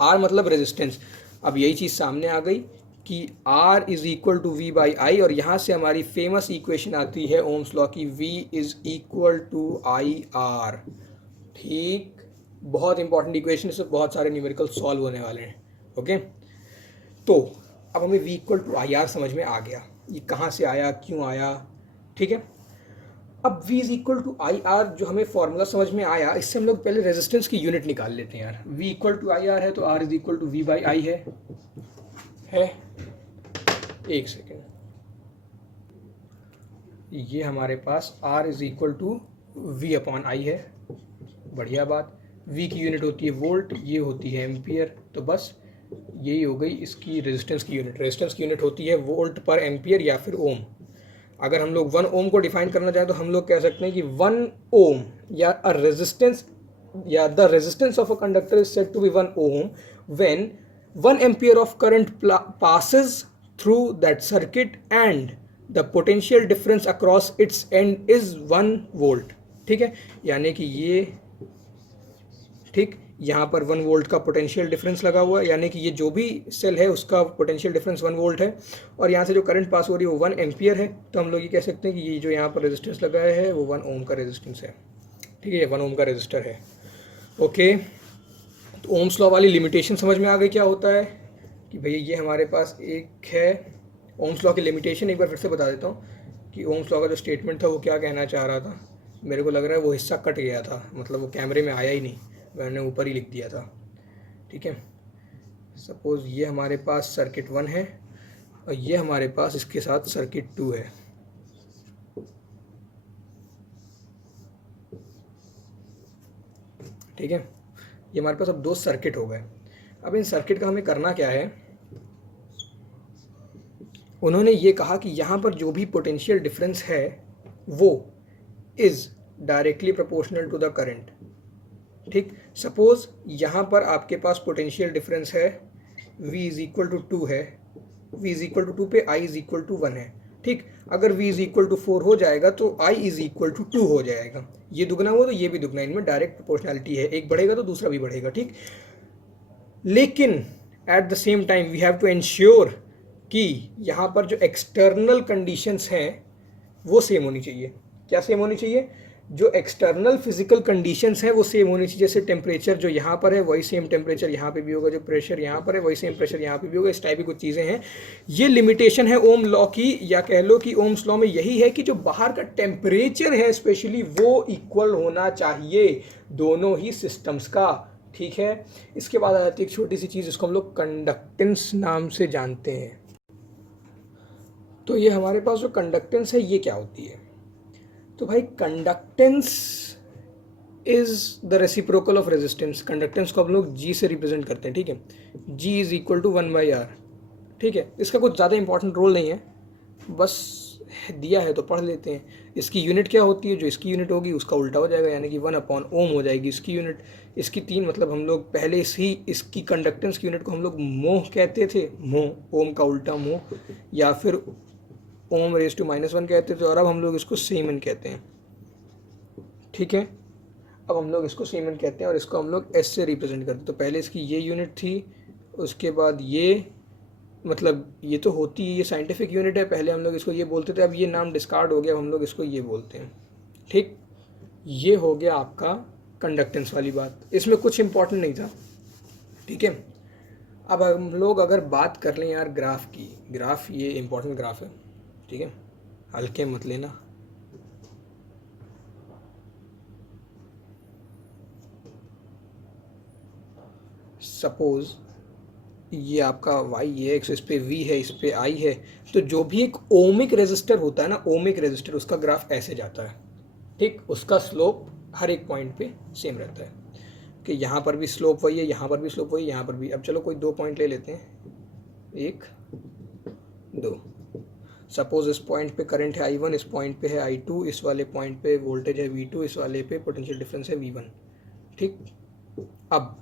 R मतलब रेजिस्टेंस। अब यही चीज़ सामने आ गई कि R is equal to V by I, और यहाँ से हमारी फेमस इक्वेशन आती है ओम्स लॉ की, V is equal to I R, ठीक। बहुत इंपॉर्टेंट इक्वेशन, इससे बहुत सारे न्यूमेरिकल सॉल्व होने वाले हैं, ओके। तो अब हमें V equal to I R समझ में आ गया, ये कहाँ से आया, क्यों आया, ठीक है। अब V is equal to I R जो हमें फॉर्मूला समझ में आया, इससे हम लोग पहले रेजिस्टेंस की यूनिट निकाल लेते हैं यार। V equal to I R है तो R is equal to V by I है। एक सेकेंड, ये हमारे पास R is equal to V upon I है, बढ़िया बात। V की यूनिट होती है वोल्ट, ये होती है एम्पियर, तो बस यही हो गई इसकी रेजिस्टेंस की यूनिट। रेजिस्टेंस की यूनिट होती है वोल्ट पर एम्पियर या फिर ओम। अगर हम लोग 1 ओम को डिफाइन करना चाहें तो हम लोग कह सकते हैं कि 1 ओम या अ रेजिस्टेंस या the resistance of a conductor is said to be 1 ohm when 1 ampere of current passes through that circuit and the potential difference across its end is 1 volt, ठीक है। यानी कि ये, ठीक, यहाँ पर 1 वोल्ट का पोटेंशियल डिफरेंस लगा हुआ है, यानी कि ये जो भी सेल है उसका पोटेंशियल डिफरेंस 1 वोल्ट है, और यहाँ से जो करंट पास हो रही है वो 1 एम्पियर है। तो हम लोग ये कह सकते हैं कि ये जो यहाँ पर रेजिस्टेंस लगाया है वो 1 ओम का रेजिस्टेंस है, ठीक है, 1 ओम का रेजिस्टर है, ओके। तो ओम्स लॉ वाली लिमिटेशन समझ में आ गई क्या होता है कि भैया ये हमारे पास एक है ओम्स लॉ की लिमिटेशन। एक बार फिर से बता देता हूँ कि ओम्स लॉ का जो स्टेटमेंट था वो क्या कहना चाह रहा था। मेरे को लग रहा है वो हिस्सा कट गया था, मतलब वो कैमरे में आया ही नहीं, मैंने ऊपर ही लिख दिया था, ठीक है। सपोज़ ये हमारे पास सर्किट 1 है और ये हमारे पास इसके साथ सर्किट 2 है, ठीक है। ये हमारे पास अब 2 सर्किट हो गए। अब इन सर्किट का हमें करना क्या है, उन्होंने ये कहा कि यहाँ पर जो भी पोटेंशियल डिफरेंस है वो is directly proportional to the current, ठीक। सपोज़ यहाँ पर आपके पास पोटेंशियल डिफरेंस है V इज इक्वल टू 2 है, V इज इक्वल टू 2 पे I इज इक्वल टू 1 है, ठीक, अगर v इज इक्वल टू 4 हो जाएगा तो i इज इक्वल टू 2 हो जाएगा, ये दुगना हुआ तो ये भी दुगना, इनमें डायरेक्ट प्रोपोर्शनैलिटी है, एक बढ़ेगा तो दूसरा भी बढ़ेगा। ठीक, लेकिन at the same time we have to ensure कि यहाँ पर जो एक्सटर्नल कंडीशंस हैं वो सेम होनी चाहिए। क्या सेम होनी चाहिए? जो एक्सटर्नल फिजिकल कंडीशंस हैं वो सेम होनी चाहिए। जैसे टेम्परेचर जो यहाँ पर है वही सेम टेम्परेचर यहाँ पे भी होगा, जो प्रेशर यहाँ पर है वही सेम प्रेशर यहाँ पे भी होगा, इस टाइप की कुछ चीज़ें हैं। ये लिमिटेशन है ओम लॉ की, या कह लो कि ओम्स लॉ में यही है कि जो बाहर का टेम्परेचर है स्पेशली वो इक्वल होना चाहिए दोनों ही सिस्टम्स का। ठीक है, इसके बाद आ जाती है एक छोटी सी चीज़, जिसको हम लोग कंडक्टेंस नाम से जानते हैं। तो ये हमारे पास जो कंडक्टेंस है ये क्या होती है? तो भाई conductance is the reciprocal of resistance. Conductance को हम लोग जी से रिप्रेजेंट करते हैं। ठीक है, जी इज इक्वल टू 1/r। ठीक है, इसका कुछ ज़्यादा इंपॉर्टेंट रोल नहीं है, बस दिया है तो पढ़ लेते हैं। इसकी यूनिट क्या होती है? जो इसकी यूनिट होगी उसका उल्टा हो जाएगा, यानी कि 1/ओम हो जाएगी इसकी यूनिट। इसकी 3 मतलब हम लोग पहले ही इसकी कंडक्टेंस की यूनिट को हम लोग मोह कहते थे, मोह, ओम का उल्टा मोह, या फिर ओम रेज टू -1 कहते थे, और अब हम लोग इसको सीमेन कहते हैं। ठीक है, अब हम लोग इसको सीमेन कहते हैं और इसको हम लोग एस से रिप्रेजेंट करते हैं। तो पहले इसकी ये यूनिट थी, उसके बाद ये, मतलब ये तो होती है, ये साइंटिफिक यूनिट है, पहले हम लोग इसको ये बोलते थे, अब ये नाम डिस्कार्ड हो गया, हम लोग इसको ये बोलते हैं। ठीक, ये हो गया आपका कंडक्टेंस वाली बात, इसमें कुछ इंपॉर्टेंट नहीं था। ठीक है, अब हम लोग अगर बात कर लें यार ग्राफ की, ग्राफ ये इंपॉर्टेंट ग्राफ है। ठीक है, हल्के मत लेना। सपोज ये आपका y है, इस पे v है, इस पे i है, तो जो भी एक ओमिक रेजिस्टर होता है ना, ओमिक रेजिस्टर, उसका ग्राफ ऐसे जाता है। ठीक, उसका स्लोप हर एक पॉइंट पे सेम रहता है कि यहाँ पर भी स्लोप वही है, यहाँ पर भी स्लोप वही, यहाँ पर भी। अब चलो कोई 2 पॉइंट ले लेते हैं, 1 2। सपोज इस पॉइंट पे करंट है I1, इस पॉइंट पे है I2, इस वाले पॉइंट पे वोल्टेज है V2, इस वाले पे पोटेंशियल डिफरेंस है V1। ठीक, अब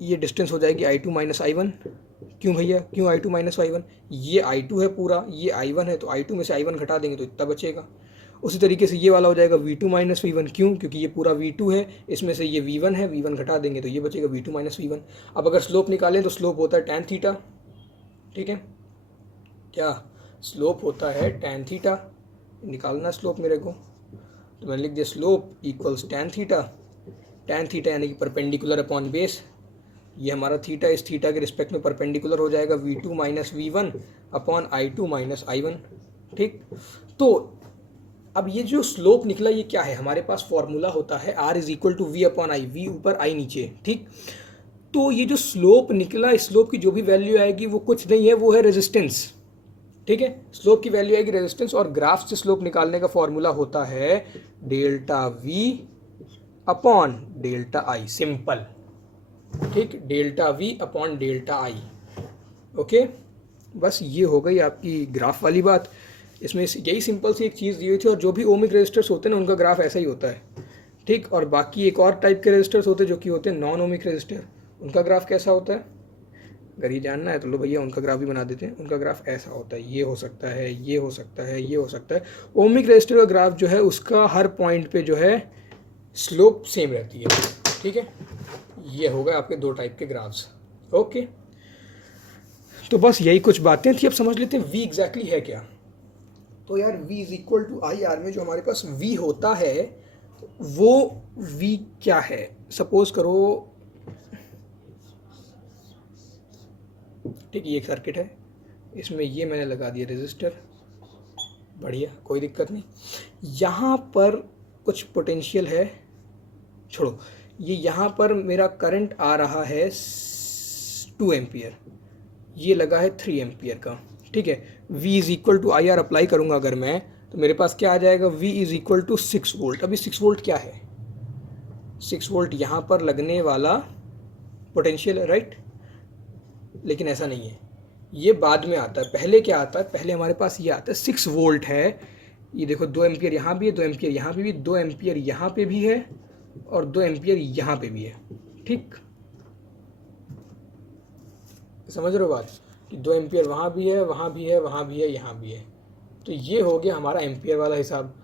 ये डिस्टेंस हो जाएगी I2 माइनस I1। क्यों भैया, क्यों I2 माइनस I1? ये I2 है पूरा, ये I1 है, तो I2 में से I1 घटा देंगे तो इतना बचेगा। उसी तरीके से ये वाला हो जाएगा V2 माइनस V1। क्यों? क्योंकि ये पूरा V2 है, इसमें से ये V1 है, V1 घटा देंगे तो ये बचेगा V2 माइनस V1। अब अगर स्लोप निकालें तो स्लोप होता है tan थीटा। ठीक है, क्या स्लोप होता है tan थीटा? निकालना स्लोप मेरे को, तो मैंने लिख दिया slope equals tan theta. tan theta यानी कि परपेंडिकुलर अपॉन बेस, ये हमारा थीटा इस थीटा के रिस्पेक्ट में परपेंडिकुलर हो जाएगा V2 minus V1 upon I2 minus I1। ठीक, तो अब ये जो स्लोप निकला ये क्या है? हमारे पास फॉर्मूला होता है R is equal to V upon I, V ऊपर I नीचे। ठीक, तो ये जो स्लोप निकला, इस स्लोप की जो भी वैल्यू आएगी वो कुछ नहीं है, वो है रेजिस्टेंस। ठीक है, स्लोप की वैल्यू आएगी रेजिस्टेंस, और ग्राफ से स्लोप निकालने का फॉर्मूला होता है delta V upon delta I, simple. ठीक, delta V upon delta I। Okay, बस ये हो गई आपकी ग्राफ वाली बात। इसमें यही सिंपल सी एक चीज़ दी हुई थी, और जो भी ओमिक रेजिस्टर्स होते हैं ना उनका ग्राफ ऐसा ही होता है। ठीक, और बाकी एक और टाइप के रेजिस्टर्स होते हैं जो कि होते हैं नॉन ओमिक रेजिस्टर, उनका ग्राफ कैसा होता है? अगर ये जानना है तो लो भैया उनका ग्राफ भी बना देते हैं। उनका ग्राफ ऐसा होता है, ये हो सकता है, ये हो सकता है, ये हो सकता है। ओमिक रेजिस्टर का ग्राफ जो है उसका हर पॉइंट पे जो है स्लोप सेम रहती है। ठीक है, ये हो गए आपके 2 टाइप के ग्राफ्स। ओके, तो बस यही कुछ बातें थी। अब समझ लेते हैं V एग्जैक्टली है क्या। तो यार V is equal to IR में जो हमारे पास V होता है वो V क्या है? सपोज करो, ठीक, ये एक सर्किट है, इसमें ये मैंने लगा दिया रेजिस्टर, बढ़िया, कोई दिक्कत नहीं। यहाँ पर कुछ पोटेंशियल है, छोड़ो, ये यहाँ पर मेरा करंट आ रहा है 2 एम्पियर, ये लगा है 3 एम्पियर का। ठीक है, V is equal to IR apply करूँगा अगर मैं, तो मेरे पास क्या आ जाएगा? V is equal to 6 volt. अभी 6 वोल्ट क्या है? 6 वोल्ट यहाँ पर लगने वाला पोटेंशियल है, राइट? लेकिन ऐसा नहीं है, ये बाद में आता है। पहले क्या आता है? पहले हमारे पास ये आता है 6 वोल्ट है, ये देखो 2 एम्पियर यहाँ भी है, 2 एम्पियर यहाँ पे भी, 2 एम्पियर यहाँ पे भी है, और 2 एम्पियर यहाँ पे भी है। ठीक, समझ रहे हो बात? कि 2 एम्पियर वहाँ भी है, वहाँ भी है, वहाँ भी है, यहाँ भी है। तो ये हो गया हमारा एम्पियर वाला हिसाब।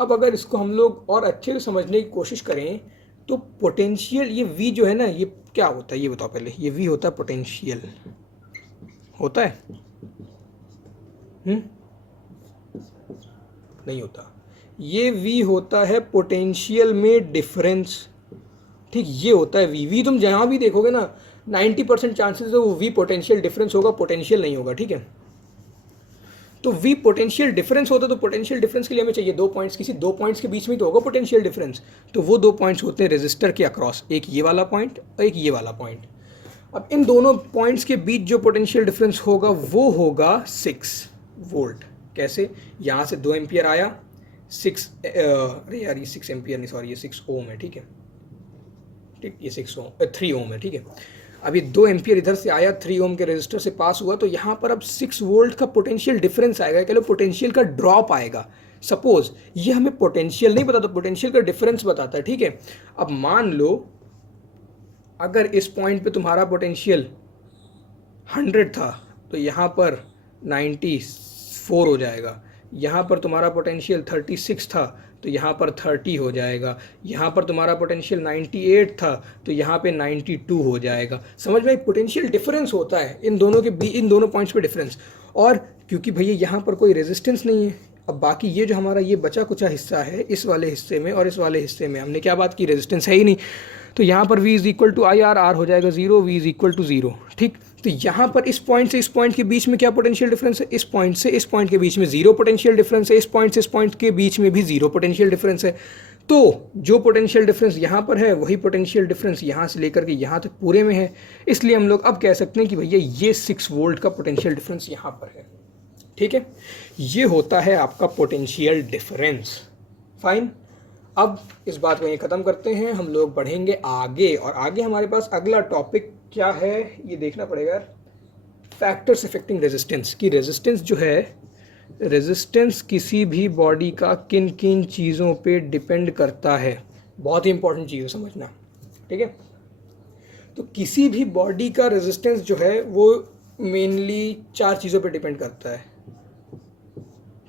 अब अगर इसको हम लोग और अच्छे से समझने की कोशिश करें तो पोटेंशियल, ये वी जो है ना, ये क्या होता है ये बताओ पहले। ये वी होता है पोटेंशियल, होता है? नहीं होता। ये वी होता है पोटेंशियल में डिफरेंस। ठीक, ये होता है वी। वी तुम जहाँ भी देखोगे ना 90% चांसेस है वो वी पोटेंशियल डिफरेंस होगा, पोटेंशियल नहीं होगा। ठीक है, तो वी पोटेंशियल डिफरेंस होता है, तो पोटेंशियल डिफरेंस के लिए हमें चाहिए 2 पॉइंट्स, किसी 2 पॉइंट्स के बीच में तो होगा पोटेंशियल डिफरेंस। तो वो 2 पॉइंट्स होते हैं रेजिस्टर के अक्रॉस, एक ये वाला पॉइंट और एक ये वाला पॉइंट। अब इन दोनों पॉइंट्स के बीच जो पोटेंशियल डिफरेंस होगा वो होगा 6 वोल्ट। कैसे? यहाँ से 2 एम्पियर आया, 6 अरे यार ये 6 एम्पियर नहीं, सॉरी ये 6 ओम है। ठीक है, ठीक, ये 3 ओम है। ठीक है, अब ये 2 एम्पियर इधर से आया, 3 ओम के रेजिस्टर से पास हुआ, तो यहाँ पर अब 6 वोल्ट का पोटेंशियल डिफरेंस आएगा, कह लो पोटेंशियल का ड्रॉप आएगा। सपोज ये हमें पोटेंशियल नहीं बताता, पोटेंशियल का डिफरेंस बताता है। ठीक है, अब मान लो अगर इस पॉइंट पे तुम्हारा पोटेंशियल 100 था तो यहाँ पर 94 हो जाएगा। यहाँ पर तुम्हारा पोटेंशियल 36 था तो यहाँ पर 30 हो जाएगा। यहाँ पर तुम्हारा पोटेंशियल 98 था तो यहाँ पे 92 हो जाएगा। समझ में? पोटेंशियल डिफरेंस होता है इन दोनों के इन दोनों पॉइंट्स पे डिफरेंस। और क्योंकि भैया यहाँ पर कोई रेजिस्टेंस नहीं है, अब बाकी ये जो हमारा ये बचा कुचा हिस्सा है, इस वाले हिस्से में और इस वाले हिस्से में हमने क्या बात की, रेजिस्टेंस है ही नहीं। तो यहाँ पर v is equal to I R, R हो जाएगा 0, v इज इक्वल टू 0। ठीक, तो यहाँ पर इस पॉइंट से इस पॉइंट के बीच में क्या पोटेंशियल डिफरेंस है, इस पॉइंट से इस पॉइंट के बीच में 0 पोटेंशियल डिफरेंस है, इस पॉइंट से इस पॉइंट के बीच में भी 0 पोटेंशियल डिफरेंस है। तो जो पोटेंशियल डिफरेंस यहाँ पर है वही पोटेंशियल डिफरेंस यहाँ से लेकर के यहाँ तक पूरे में है। इसलिए हम लोग अब कह सकते हैं कि भैया ये 6 वोल्ट का पोटेंशियल डिफरेंस यहाँ पर है। ठीक है, ये होता है आपका पोटेंशियल डिफरेंस। फाइन, अब इस बात को ये ख़त्म करते हैं, हम लोग बढ़ेंगे आगे। और आगे हमारे पास अगला टॉपिक क्या है ये देखना पड़ेगा, फैक्टर्स अफेक्टिंग रेजिस्टेंस। की रेजिस्टेंस जो है, रेजिस्टेंस किसी भी बॉडी का किन किन चीज़ों पे डिपेंड करता है। बहुत ही इंपॉर्टेंट चीज़ है समझना। ठीक है, तो किसी भी बॉडी का रेजिस्टेंस जो है वो मेनली 4 चीज़ों पे डिपेंड करता है।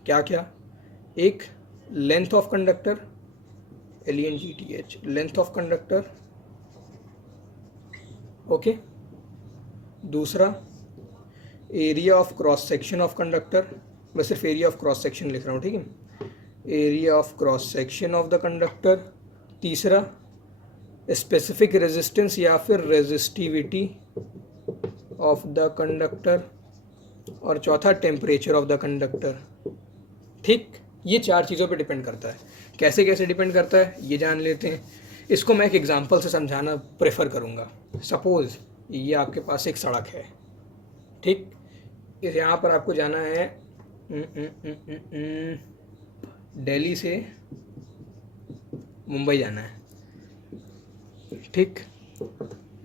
क्या क्या? एक, length of conductor, LENGTH, length of conductor. Okay, दूसरा area of cross section of conductor, मैं सिर्फ एरिया ऑफ क्रॉस सेक्शन लिख रहा हूँ। ठीक है, area of cross section of the conductor. तीसरा स्पेसिफिक रेजिस्टेंस या फिर रेजिस्टिविटी ऑफ द कंडक्टर। और चौथा टेम्परेचर ऑफ द कंडक्टर। ठीक, ये 4 चीज़ों पे डिपेंड करता है। कैसे कैसे डिपेंड करता है ये जान लेते हैं। इसको मैं एक एग्जांपल से समझाना प्रेफर करूँगा। सपोज़ ये आपके पास एक सड़क है। ठीक, इस यहाँ पर आपको जाना है दिल्ली से मुंबई जाना है। ठीक,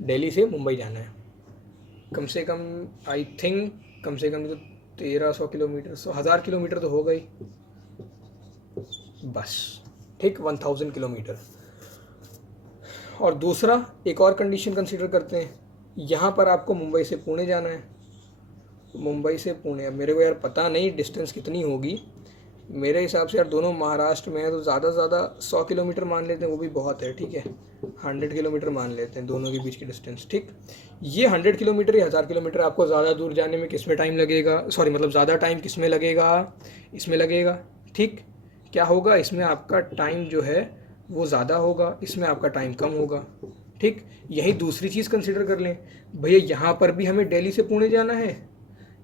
दिल्ली से मुंबई जाना है, कम से कम आई थिंक कम से कम तो 1300 किलोमीटर, 1000 किलोमीटर तो हो गई बस। ठीक, 1000 किलोमीटर। और दूसरा एक और कंडीशन कंसीडर करते हैं, यहाँ पर आपको मुंबई से पुणे जाना है। मुंबई से पुणे, अब मेरे को यार पता नहीं डिस्टेंस कितनी होगी, मेरे हिसाब से यार दोनों महाराष्ट्र में है तो ज़्यादा से ज़्यादा 100 किलोमीटर मान लेते हैं, वो भी बहुत है। ठीक है, 100 किलोमीटर मान लेते हैं दोनों के बीच की डिस्टेंस। ठीक, ये 100 किलोमीटर या 1000 किलोमीटर आपको ज़्यादा दूर जाने में किस में टाइम लगेगा, सॉरी मतलब ज़्यादा टाइम किस में लगेगा, इसमें लगेगा। ठीक, क्या होगा, इसमें आपका टाइम जो है वो ज़्यादा होगा, इसमें आपका टाइम कम होगा। ठीक, यही दूसरी चीज़ कंसिडर कर लें, भैया यहाँ पर भी हमें दिल्ली से पुणे जाना है,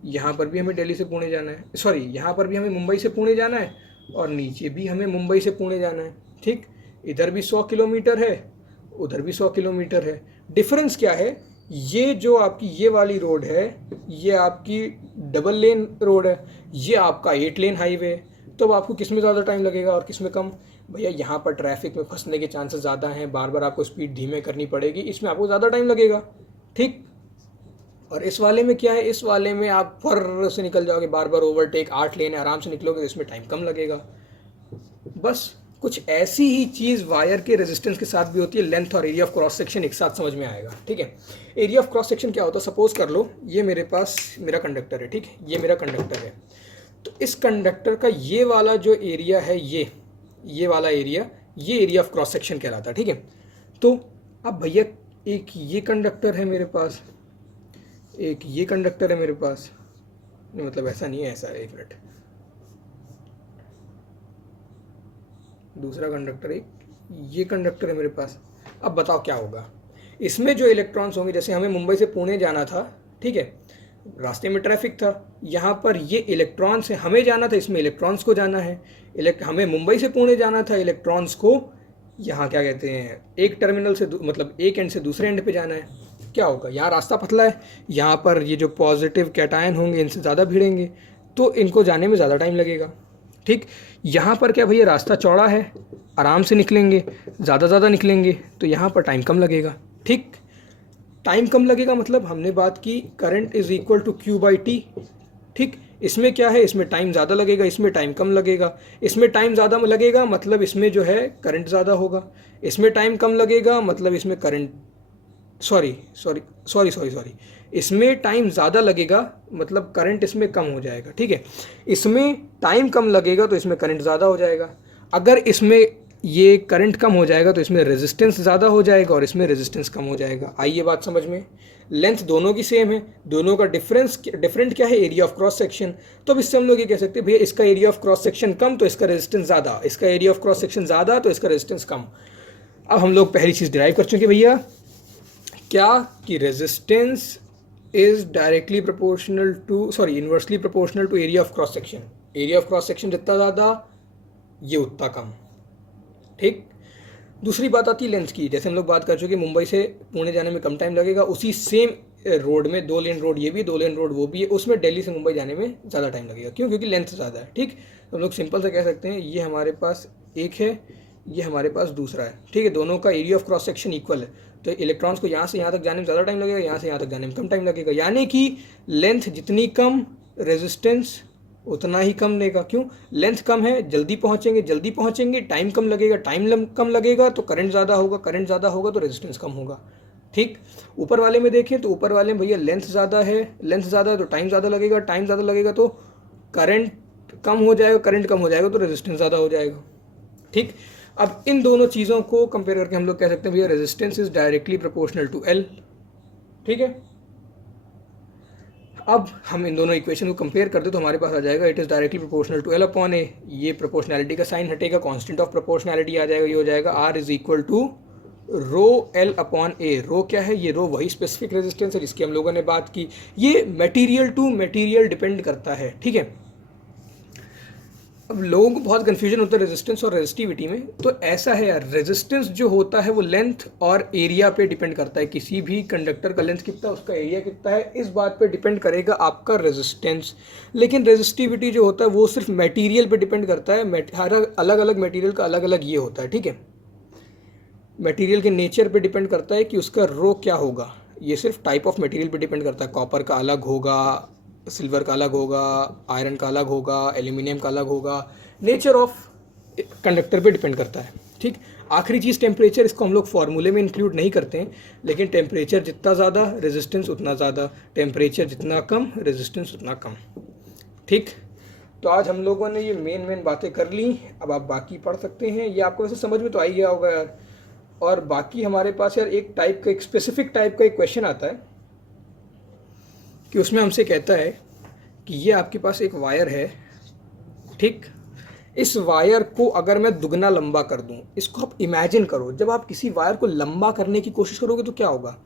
यहाँ पर भी हमें दिल्ली से पुणे जाना है, सॉरी यहाँ पर भी हमें मुंबई से पुणे जाना है, और नीचे भी हमें मुंबई से पुणे जाना है। ठीक, इधर भी 100 किलोमीटर है, उधर भी 100 किलोमीटर है। डिफरेंस क्या है, ये जो आपकी ये वाली रोड है ये आपकी डबल लेन रोड है, ये आपका 8 लेन हाईवे है। तो अब आपको किस में ज़्यादा टाइम लगेगा और किस में कम? भैया यहाँ पर ट्रैफिक में फंसने के चांसेस ज़्यादा हैं, बार बार आपको स्पीड धीमे करनी पड़ेगी, इसमें आपको ज़्यादा टाइम लगेगा। ठीक, और इस वाले में क्या है, इस वाले में आप फर से निकल जाओगे, बार बार ओवरटेक, 8 लेन आराम से निकलोगे तो इसमें टाइम कम लगेगा। बस कुछ ऐसी ही चीज़ वायर के रेजिस्टेंस के साथ भी होती है, लेंथ और एरिया ऑफ क्रॉस सेक्शन एक साथ समझ में आएगा, ठीक है। एरिया ऑफ क्रॉस सेक्शन क्या होता है, सपोज कर लो ये मेरे पास मेरा कंडक्टर है, ठीक है, ये मेरा कंडक्टर है, तो इस कंडक्टर का ये वाला जो एरिया है, ये वाला एरिया, ये एरिया ऑफ क्रॉस सेक्शन कहलाता है, ठीक है। तो अब भैया एक ये कंडक्टर है मेरे पास, एक ये कंडक्टर है मेरे पास, मतलब ऐसा नहीं है, ऐसा है, एक मिनट, दूसरा कंडक्टर, एक ये कंडक्टर है मेरे पास। अब बताओ क्या होगा, इसमें जो इलेक्ट्रॉन्स होंगे, जैसे हमें मुंबई से पुणे जाना था, ठीक है, रास्ते में ट्रैफिक था, यहाँ पर ये इलेक्ट्रॉन्स है, हमें जाना था, इसमें इलेक्ट्रॉन्स को जाना है, हमें मुंबई से पुणे जाना था, इलेक्ट्रॉन्स को यहाँ क्या कहते हैं, एक टर्मिनल से मतलब एक एंड से दूसरे एंड पे जाना है। क्या होगा, यहाँ रास्ता पतला है, यहाँ पर ये जो पॉजिटिव कैटायन होंगे इनसे ज़्यादा भिड़ेंगे, तो इनको जाने में ज़्यादा टाइम लगेगा, ठीक। यहाँ पर क्या भैया, रास्ता चौड़ा है, आराम से निकलेंगे, ज़्यादा निकलेंगे, तो यहाँ पर टाइम कम लगेगा, ठीक। टाइम कम लगेगा मतलब हमने बात की current is equal to Q by T, ठीक। इसमें क्या है, इसमें टाइम ज़्यादा लगेगा, इसमें टाइम कम लगेगा, इसमें टाइम ज़्यादा लगेगा मतलब इसमें जो है करंट ज़्यादा होगा, इसमें टाइम कम लगेगा मतलब इसमें करंट सॉरी इसमें टाइम ज़्यादा लगेगा मतलब करंट इसमें कम हो जाएगा, ठीक है। इसमें टाइम कम लगेगा तो इसमें करंट ज़्यादा हो जाएगा, अगर इसमें ये करंट कम हो जाएगा तो इसमें रेजिस्टेंस ज़्यादा हो जाएगा और इसमें रेजिस्टेंस कम हो जाएगा। आइए बात समझ में, लेंथ दोनों की सेम है, दोनों का डिफरेंट क्या है, एरिया ऑफ क्रॉस सेक्शन। तो अब इससे हम लोग ये कह सकते हैं भैया इसका एरिया ऑफ क्रॉस सेक्शन कम तो इसका रेजिस्टेंस ज़्यादा, इसका एरिया ऑफ क्रॉस सेक्शन ज़्यादा तो इसका रेजिस्टेंस कम। अब हम लोग पहली चीज़ डिराइव कर चुके भैया क्या, कि resistance is directly proportional to inversely proportional to area of cross section. Area of cross section जितना ज़्यादा ये उतना कम, ठीक। दूसरी बात आती है लेंथ की, जैसे हम लोग बात कर चुके हैं मुंबई से पुणे जाने में कम टाइम लगेगा, उसी सेम रोड में 2 लेन रोड ये भी, 2 लेन रोड वो भी है, उसमें दिल्ली से मुंबई जाने में ज़्यादा टाइम लगेगा, क्यों, क्योंकि लेंथ ज़्यादा है, ठीक। तो हम लोग सिंपल से कह सकते हैं ये हमारे पास एक है, ये हमारे पास दूसरा है, ठीक है, दोनों का area of cross section equal है, तो इलेक्ट्रॉन्स को यहाँ से यहाँ तक जाने में ज़्यादा टाइम लगेगा, यहाँ से यहाँ तक जाने में कम टाइम लगेगा, यानी कि लेंथ जितनी कम रेजिस्टेंस उतना ही कम लेगा, क्यों, लेंथ कम है, जल्दी पहुँचेंगे, टाइम कम लगेगा, कम लगेगा तो करंट ज़्यादा होगा तो रेजिस्टेंस कम होगा, ठीक। ऊपर वाले में देखें तो ऊपर वाले में भैया लेंथ ज़्यादा है तो टाइम ज़्यादा लगेगा तो करंट कम हो जाएगा तो रेजिस्टेंस ज़्यादा हो जाएगा, ठीक। अब इन दोनों चीज़ों को कंपेयर करके हम लोग कह सकते हैं भैया resistance is directly proportional to L, ठीक है। अब हम इन दोनों इक्वेशन को कंपेयर करते तो हमारे पास आ जाएगा it is directly proportional to L upon A, ये प्रोपोर्शनैलिटी का साइन हटेगा, कांस्टेंट ऑफ प्रोपोर्शनैलिटी आ जाएगा, ये हो जाएगा R is equal to rho L upon A। Rho क्या है, ये रो वही स्पेसिफिक रेजिस्टेंस है जिसकी हम लोगों ने बात की, ये मटेरियल टू मटेरियल डिपेंड करता है, ठीक है। अब लोगों को बहुत कन्फ्यूजन होता है रेजिस्टेंस और रेजिस्टिविटी में, तो ऐसा है यार, रेजिस्टेंस जो होता है वो लेंथ और एरिया पे डिपेंड करता है, किसी भी कंडक्टर का लेंथ कितना, उसका एरिया कितना है, इस बात पे डिपेंड करेगा आपका रेजिस्टेंस। लेकिन रेजिस्टिविटी जो होता है वो सिर्फ मटेरियल पे डिपेंड करता है, हर अलग अलग मटेरियल का अलग अलग ये होता है, ठीक है, मटेरियल के नेचर पे डिपेंड करता है कि उसका रो क्या होगा, ये सिर्फ टाइप ऑफ मटेरियल पे डिपेंड करता है, कॉपर का अलग होगा, सिल्वर का अलग होगा, आयरन का अलग होगा, एल्यूमिनियम का अलग होगा, नेचर ऑफ कंडक्टर पे डिपेंड करता है, ठीक। आखिरी चीज़ टेम्परेचर, इसको हम लोग फार्मूले में इंक्लूड नहीं करते हैं, लेकिन टेम्परेचर जितना ज़्यादा रेजिस्टेंस उतना ज़्यादा, टेम्परेचर जितना कम रेजिस्टेंस उतना कम, ठीक। तो आज हम लोगों ने ये मेन बातें कर ली, अब आप बाकी पढ़ सकते हैं, ये आपको वैसे समझ में तो आ ही गया होगा यार। और बाकी हमारे पास यार एक स्पेसिफिक टाइप का एक क्वेश्चन आता है कि उसमें हमसे कहता है कि ये आपके पास एक वायर है, ठीक। इस वायर को अगर मैं दुगना लंबा कर दूं, इसको आप इमेजिन करो, जब आप किसी वायर को लंबा करने की कोशिश करोगे तो क्या होगा,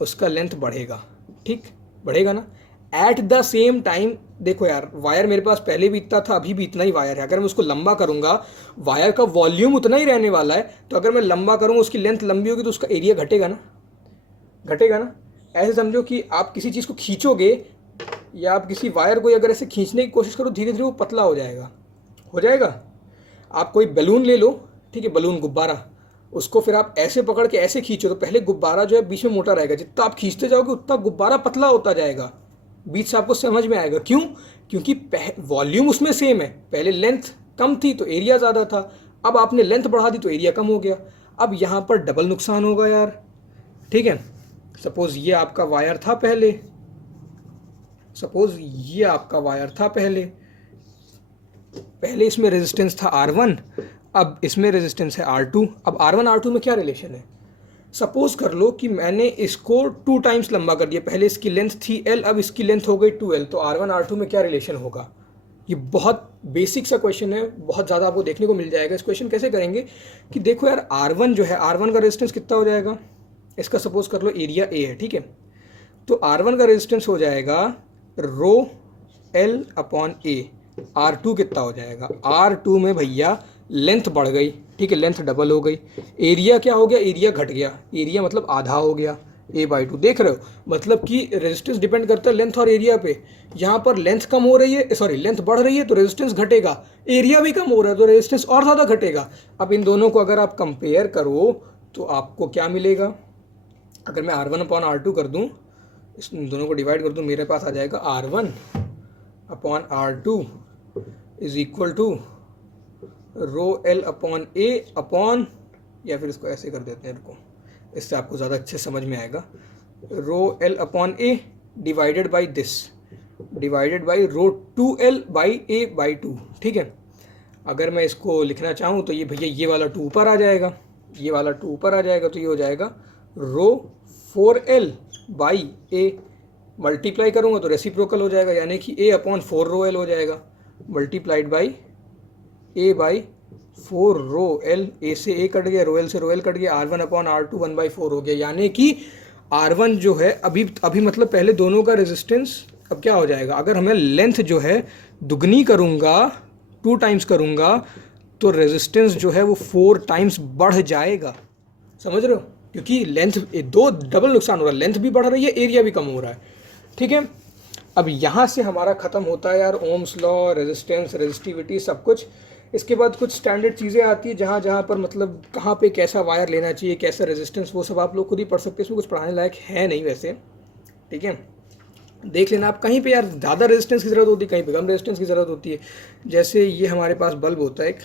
उसका लेंथ बढ़ेगा, ठीक, बढ़ेगा ना। एट द सेम टाइम देखो यार, वायर मेरे पास पहले भी इतना था, अभी भी इतना ही वायर है, अगर मैं उसको लंबा करूंगा वायर का वॉल्यूम उतना ही रहने वाला है, तो अगर मैं लंबा करूँगा उसकी लेंथ लंबी होगी तो उसका एरिया घटेगा ना। ऐसे समझो कि आप किसी चीज़ को खींचोगे या आप किसी वायर को अगर ऐसे खींचने की कोशिश करो, धीरे धीरे वो पतला हो जाएगा। आप कोई बैलून ले लो, ठीक है, बैलून गुब्बारा, उसको फिर आप ऐसे पकड़ के ऐसे खींचो तो पहले गुब्बारा जो है बीच में मोटा रहेगा, जितना आप खींचते जाओगे उतना गुब्बारा पतला होता जाएगा, बीच से आपको समझ में आएगा, क्यों, क्योंकि वॉल्यूम उसमें सेम है, पहले लेंथ कम थी तो एरिया ज़्यादा था, अब आपने लेंथ बढ़ा दी तो एरिया कम हो गया। अब यहाँ पर डबल नुकसान होगा यार, ठीक है। सपोज़ ये आपका वायर था पहले, सपोज़ ये आपका वायर था पहले इसमें रेजिस्टेंस था R1, अब इसमें रेजिस्टेंस है R2। अब R1 R2 में क्या रिलेशन है? सपोज कर लो कि मैंने इसको 2 टाइम्स लंबा कर दिया, पहले इसकी लेंथ थी L, अब इसकी लेंथ हो गई 2L, तो R1 R2 में क्या रिलेशन होगा? ये बहुत बेसिक सा क्वेश्चन है, बहुत ज़्यादा आपको देखने को मिल जाएगा। इस क्वेश्चन कैसे करेंगे कि देखो यार R1 जो है, R1 का रेजिस्टेंस कितना हो जाएगा, इसका सपोज कर लो एरिया A है, ठीक है। तो R1 का रेजिस्टेंस हो जाएगा रो L अपॉन A। R2 कितना हो जाएगा, R2 में भैया लेंथ बढ़ गई, ठीक है, लेंथ डबल हो गई। एरिया क्या हो गया, एरिया घट गया, एरिया मतलब आधा हो गया A/2। देख रहे हो, मतलब कि रेजिस्टेंस डिपेंड करता है लेंथ और एरिया पे। यहाँ पर लेंथ कम हो रही है, सॉरी लेंथ बढ़ रही है तो रेजिस्टेंस घटेगा, एरिया भी कम हो रहा है तो रेजिस्टेंस और ज़्यादा घटेगा। अब इन दोनों को अगर आप कंपेयर करो तो आपको क्या मिलेगा? अगर मैं R1 अपॉन R2 कर दूँ, इस दोनों को डिवाइड कर दूँ, मेरे पास आ जाएगा R1 upon R2 is equal to rho L upon A upon, या फिर इसको ऐसे कर देते हैं, रुको, इससे आपको ज़्यादा अच्छे समझ में आएगा। रो L upon A divided by this, divided by rho 2L by A/2, ठीक है। अगर मैं इसको लिखना चाहूँ तो ये भैया ये वाला 2 ऊपर आ जाएगा, ये वाला 2 ऊपर आ जाएगा, तो ये हो जाएगा रो 4L बाई A। मल्टीप्लाई करूँगा तो रेसिप्रोकल हो जाएगा, यानी कि A अपॉन 4 रो L हो जाएगा, multiplied by A by 4 rho L। A से A कट गया, रो L से रो L कट गया, R1 अपॉन R2 1/4 हो गया। यानी कि R1 जो है अभी मतलब पहले दोनों का रेजिस्टेंस अब क्या हो जाएगा, अगर हमें लेंथ जो है दुगनी करूँगा, 2 टाइम्स करूँगा, तो रेजिस्टेंस जो है वो 4 टाइम्स बढ़ जाएगा। समझ रहे हो, क्योंकि लेंथ दो डबल नुकसान हो रहा है, लेंथ भी बढ़ रही है, एरिया भी कम हो रहा है, ठीक है। अब यहाँ से हमारा ख़त्म होता है यार ओम्स लॉ, रेजिस्टेंस, रेजिस्टिविटी, सब कुछ। इसके बाद कुछ स्टैंडर्ड चीज़ें आती है जहाँ पर मतलब कहाँ पे कैसा वायर लेना चाहिए, कैसा रेजिस्टेंस, वो सब आप लोग खुद ही पढ़ सकते हैं, इसमें कुछ पढ़ाने लायक है नहीं वैसे, ठीक है। देख लेना आप, कहीं पे यार ज़्यादा रेजिस्टेंस की ज़रूरत होती है, कहीं पे कम रेजिस्टेंस की ज़रूरत होती है। जैसे ये हमारे पास बल्ब होता है एक,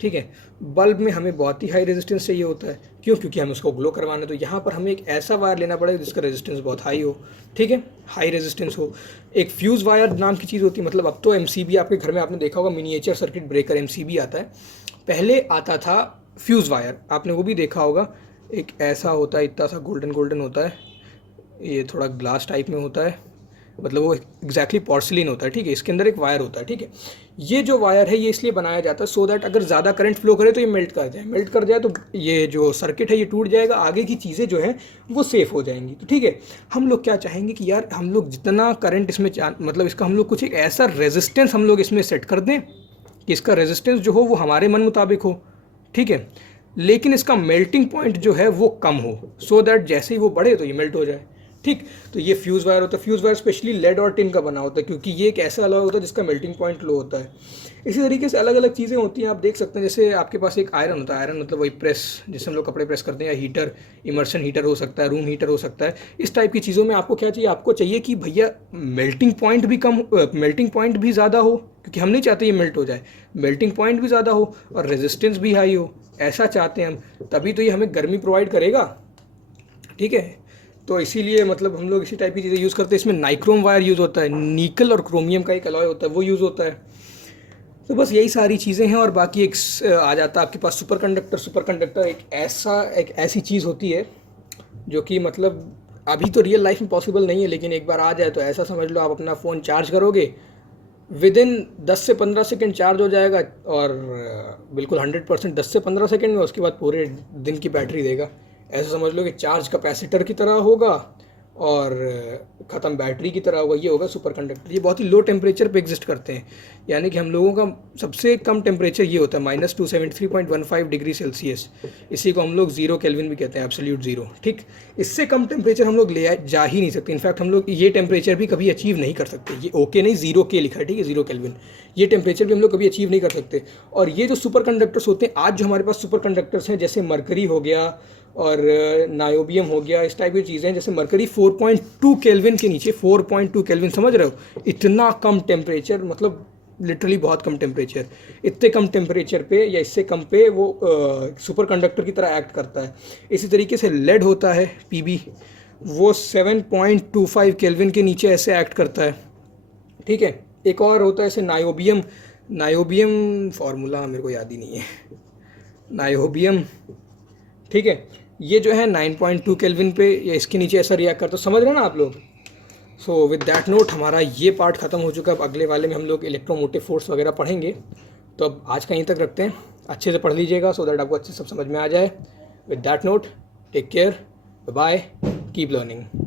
ठीक है, बल्ब में हमें बहुत ही हाई रेजिस्टेंस चाहिए होता है, क्यों? क्योंकि हमें उसको ग्लो करवाना है, तो यहाँ पर हमें एक ऐसा वायर लेना पड़ेगा जिसका रेजिस्टेंस बहुत हाई हो, ठीक है, हाई रेजिस्टेंस हो। एक फ्यूज़ वायर नाम की चीज़ होती है, मतलब अब तो MCB आपके घर में आपने देखा होगा, मिनिएचर सर्किट ब्रेकर MCB आता है, पहले आता था फ्यूज़ वायर, आपने वो भी देखा होगा, एक ऐसा होता है, इतना सा गोल्डन गोल्डन होता है, ये थोड़ा ग्लास टाइप में होता है, मतलब वो एग्जैक्टली पोर्सिलिन होता है, ठीक है, इसके अंदर एक वायर होता है, ठीक है। ये जो वायर है ये इसलिए बनाया जाता है सो दैट अगर ज़्यादा करंट फ्लो करे तो ये मेल्ट कर जाए, मेल्ट कर जाए तो ये जो सर्किट है ये टूट जाएगा, आगे की चीज़ें जो हैं वो सेफ़ हो जाएंगी। तो ठीक है, हम लोग क्या चाहेंगे कि यार हम लोग जितना करंट इसमें मतलब इसका हम लोग कुछ एक ऐसा रेजिस्टेंस हम लोग इसमें सेट कर दें कि इसका रेजिस्टेंस जो हो वो हमारे मन मुताबिक हो, ठीक है, लेकिन इसका मेल्टिंग पॉइंट जो है वो कम हो, सो दैट जैसे ही वो बढ़े तो ये मेल्ट हो जाए, ठीक। तो ये फ्यूज़ वायर होता है, फ्यूज़ वायर स्पेशली लेड और टिन का बना होता है, क्योंकि ये एक ऐसा अलॉय होता है जिसका मेल्टिंग पॉइंट लो होता है। इसी तरीके से अलग अलग चीज़ें होती हैं, आप देख सकते हैं, जैसे आपके पास एक आयरन होता है, आयरन मतलब वही प्रेस जिससे हम लोग कपड़े प्रेस करते हैं, या हीटर, इमर्शन हीटर हो सकता है, रूम हीटर हो सकता है। इस टाइप की चीज़ों में आपको क्या चाहिए, आपको चाहिए कि भैया मेल्टिंग पॉइंट भी कम, मेल्टिंग पॉइंट भी ज़्यादा हो, क्योंकि हम नहीं चाहते ये मेल्ट हो जाए, मेल्टिंग पॉइंट भी ज़्यादा हो और रेजिस्टेंस भी हाई हो, ऐसा चाहते हैं हम, तभी तो ये हमें गर्मी प्रोवाइड करेगा, ठीक है। तो इसीलिए मतलब हम लोग इसी टाइप की चीज़ें यूज़ करते हैं। इसमें नाइक्रोम वायर यूज़ होता है, निकल और क्रोमियम का एक अलॉय होता है वो यूज़ होता है। तो बस यही सारी चीज़ें हैं, और बाकी एक आ जाता है आपके पास सुपर कंडक्टर। सुपर कंडक्टर एक ऐसी चीज़ होती है जो कि मतलब अभी तो रियल लाइफ में पॉसिबल नहीं है, लेकिन एक बार आ जाए तो ऐसा समझ लो, आप अपना फ़ोन चार्ज करोगे, विद इन 10 से 15 सेकेंड चार्ज हो जाएगा, और बिल्कुल 100% 10 से 15 सेकेंड में, उसके बाद पूरे दिन की बैटरी देगा। ऐसा समझ लो कि चार्ज कैपेसिटर की तरह होगा और ख़त्म बैटरी की तरह होगा। ये होगा सुपर कंडक्टर। ये बहुत ही लो टेम्परेचर पे एग्जिस्ट करते हैं, यानी कि हम लोगों का सबसे कम टेम्परेचर ये होता है -273.15 डिग्री सेल्सियस। इसी को हम लोग 0 केल्विन भी कहते हैं, एब्सोल्यूट ज़ीरो, ठीक। इससे कम टेम्परेचर हम लोग ले जा ही नहीं सकते। इनफैक्ट हम लोग ये टेम्परेचर भी कभी अचीव नहीं कर सकते। ये ओके नहीं, 0 के लिखा है, ठीक है, 0 केल्विन, ये टेम्परेचर भी हम लोग कभी अचीव नहीं कर सकते। और ये जो सुपर कंडक्टर्स होते हैं, आज जो हमारे पास सुपर कंडक्टर्स हैं, जैसे मरकरी हो गया और नायोबियम हो गया, इस टाइप की चीज़ें, जैसे मरकरी 4.2 केल्विन के नीचे, 4.2 केल्विन, समझ रहे हो, इतना कम टेम्परेचर, मतलब लिटरली बहुत कम टेम्परेचर, इतने कम टेम्परेचर पे या इससे कम पे वो सुपर कंडक्टर की तरह एक्ट करता है। इसी तरीके से लेड होता है पीबी, वो 7.25 केल्विन के नीचे ऐसे एक्ट करता है, ठीक है। एक और होता है ऐसे नायोबियम, नायोबियम फार्मूला मेरे को याद ही नहीं है, नायोबियम, ठीक है। ये जो है 9.2 केल्विन पे या इसके नीचे ऐसा रिएक्ट करता है, समझ रहे हैं ना आप लोग। सो विद दैट नोट हमारा ये पार्ट ख़त्म हो चुका है। अब अगले वाले में हम लोग इलेक्ट्रोमोटिव फोर्स वगैरह पढ़ेंगे। तो अब आज का यहीं तक रखते हैं, अच्छे से पढ़ लीजिएगा सो दैट आपको अच्छे से सब समझ में आ जाए। With that note take care, bye, keep learning.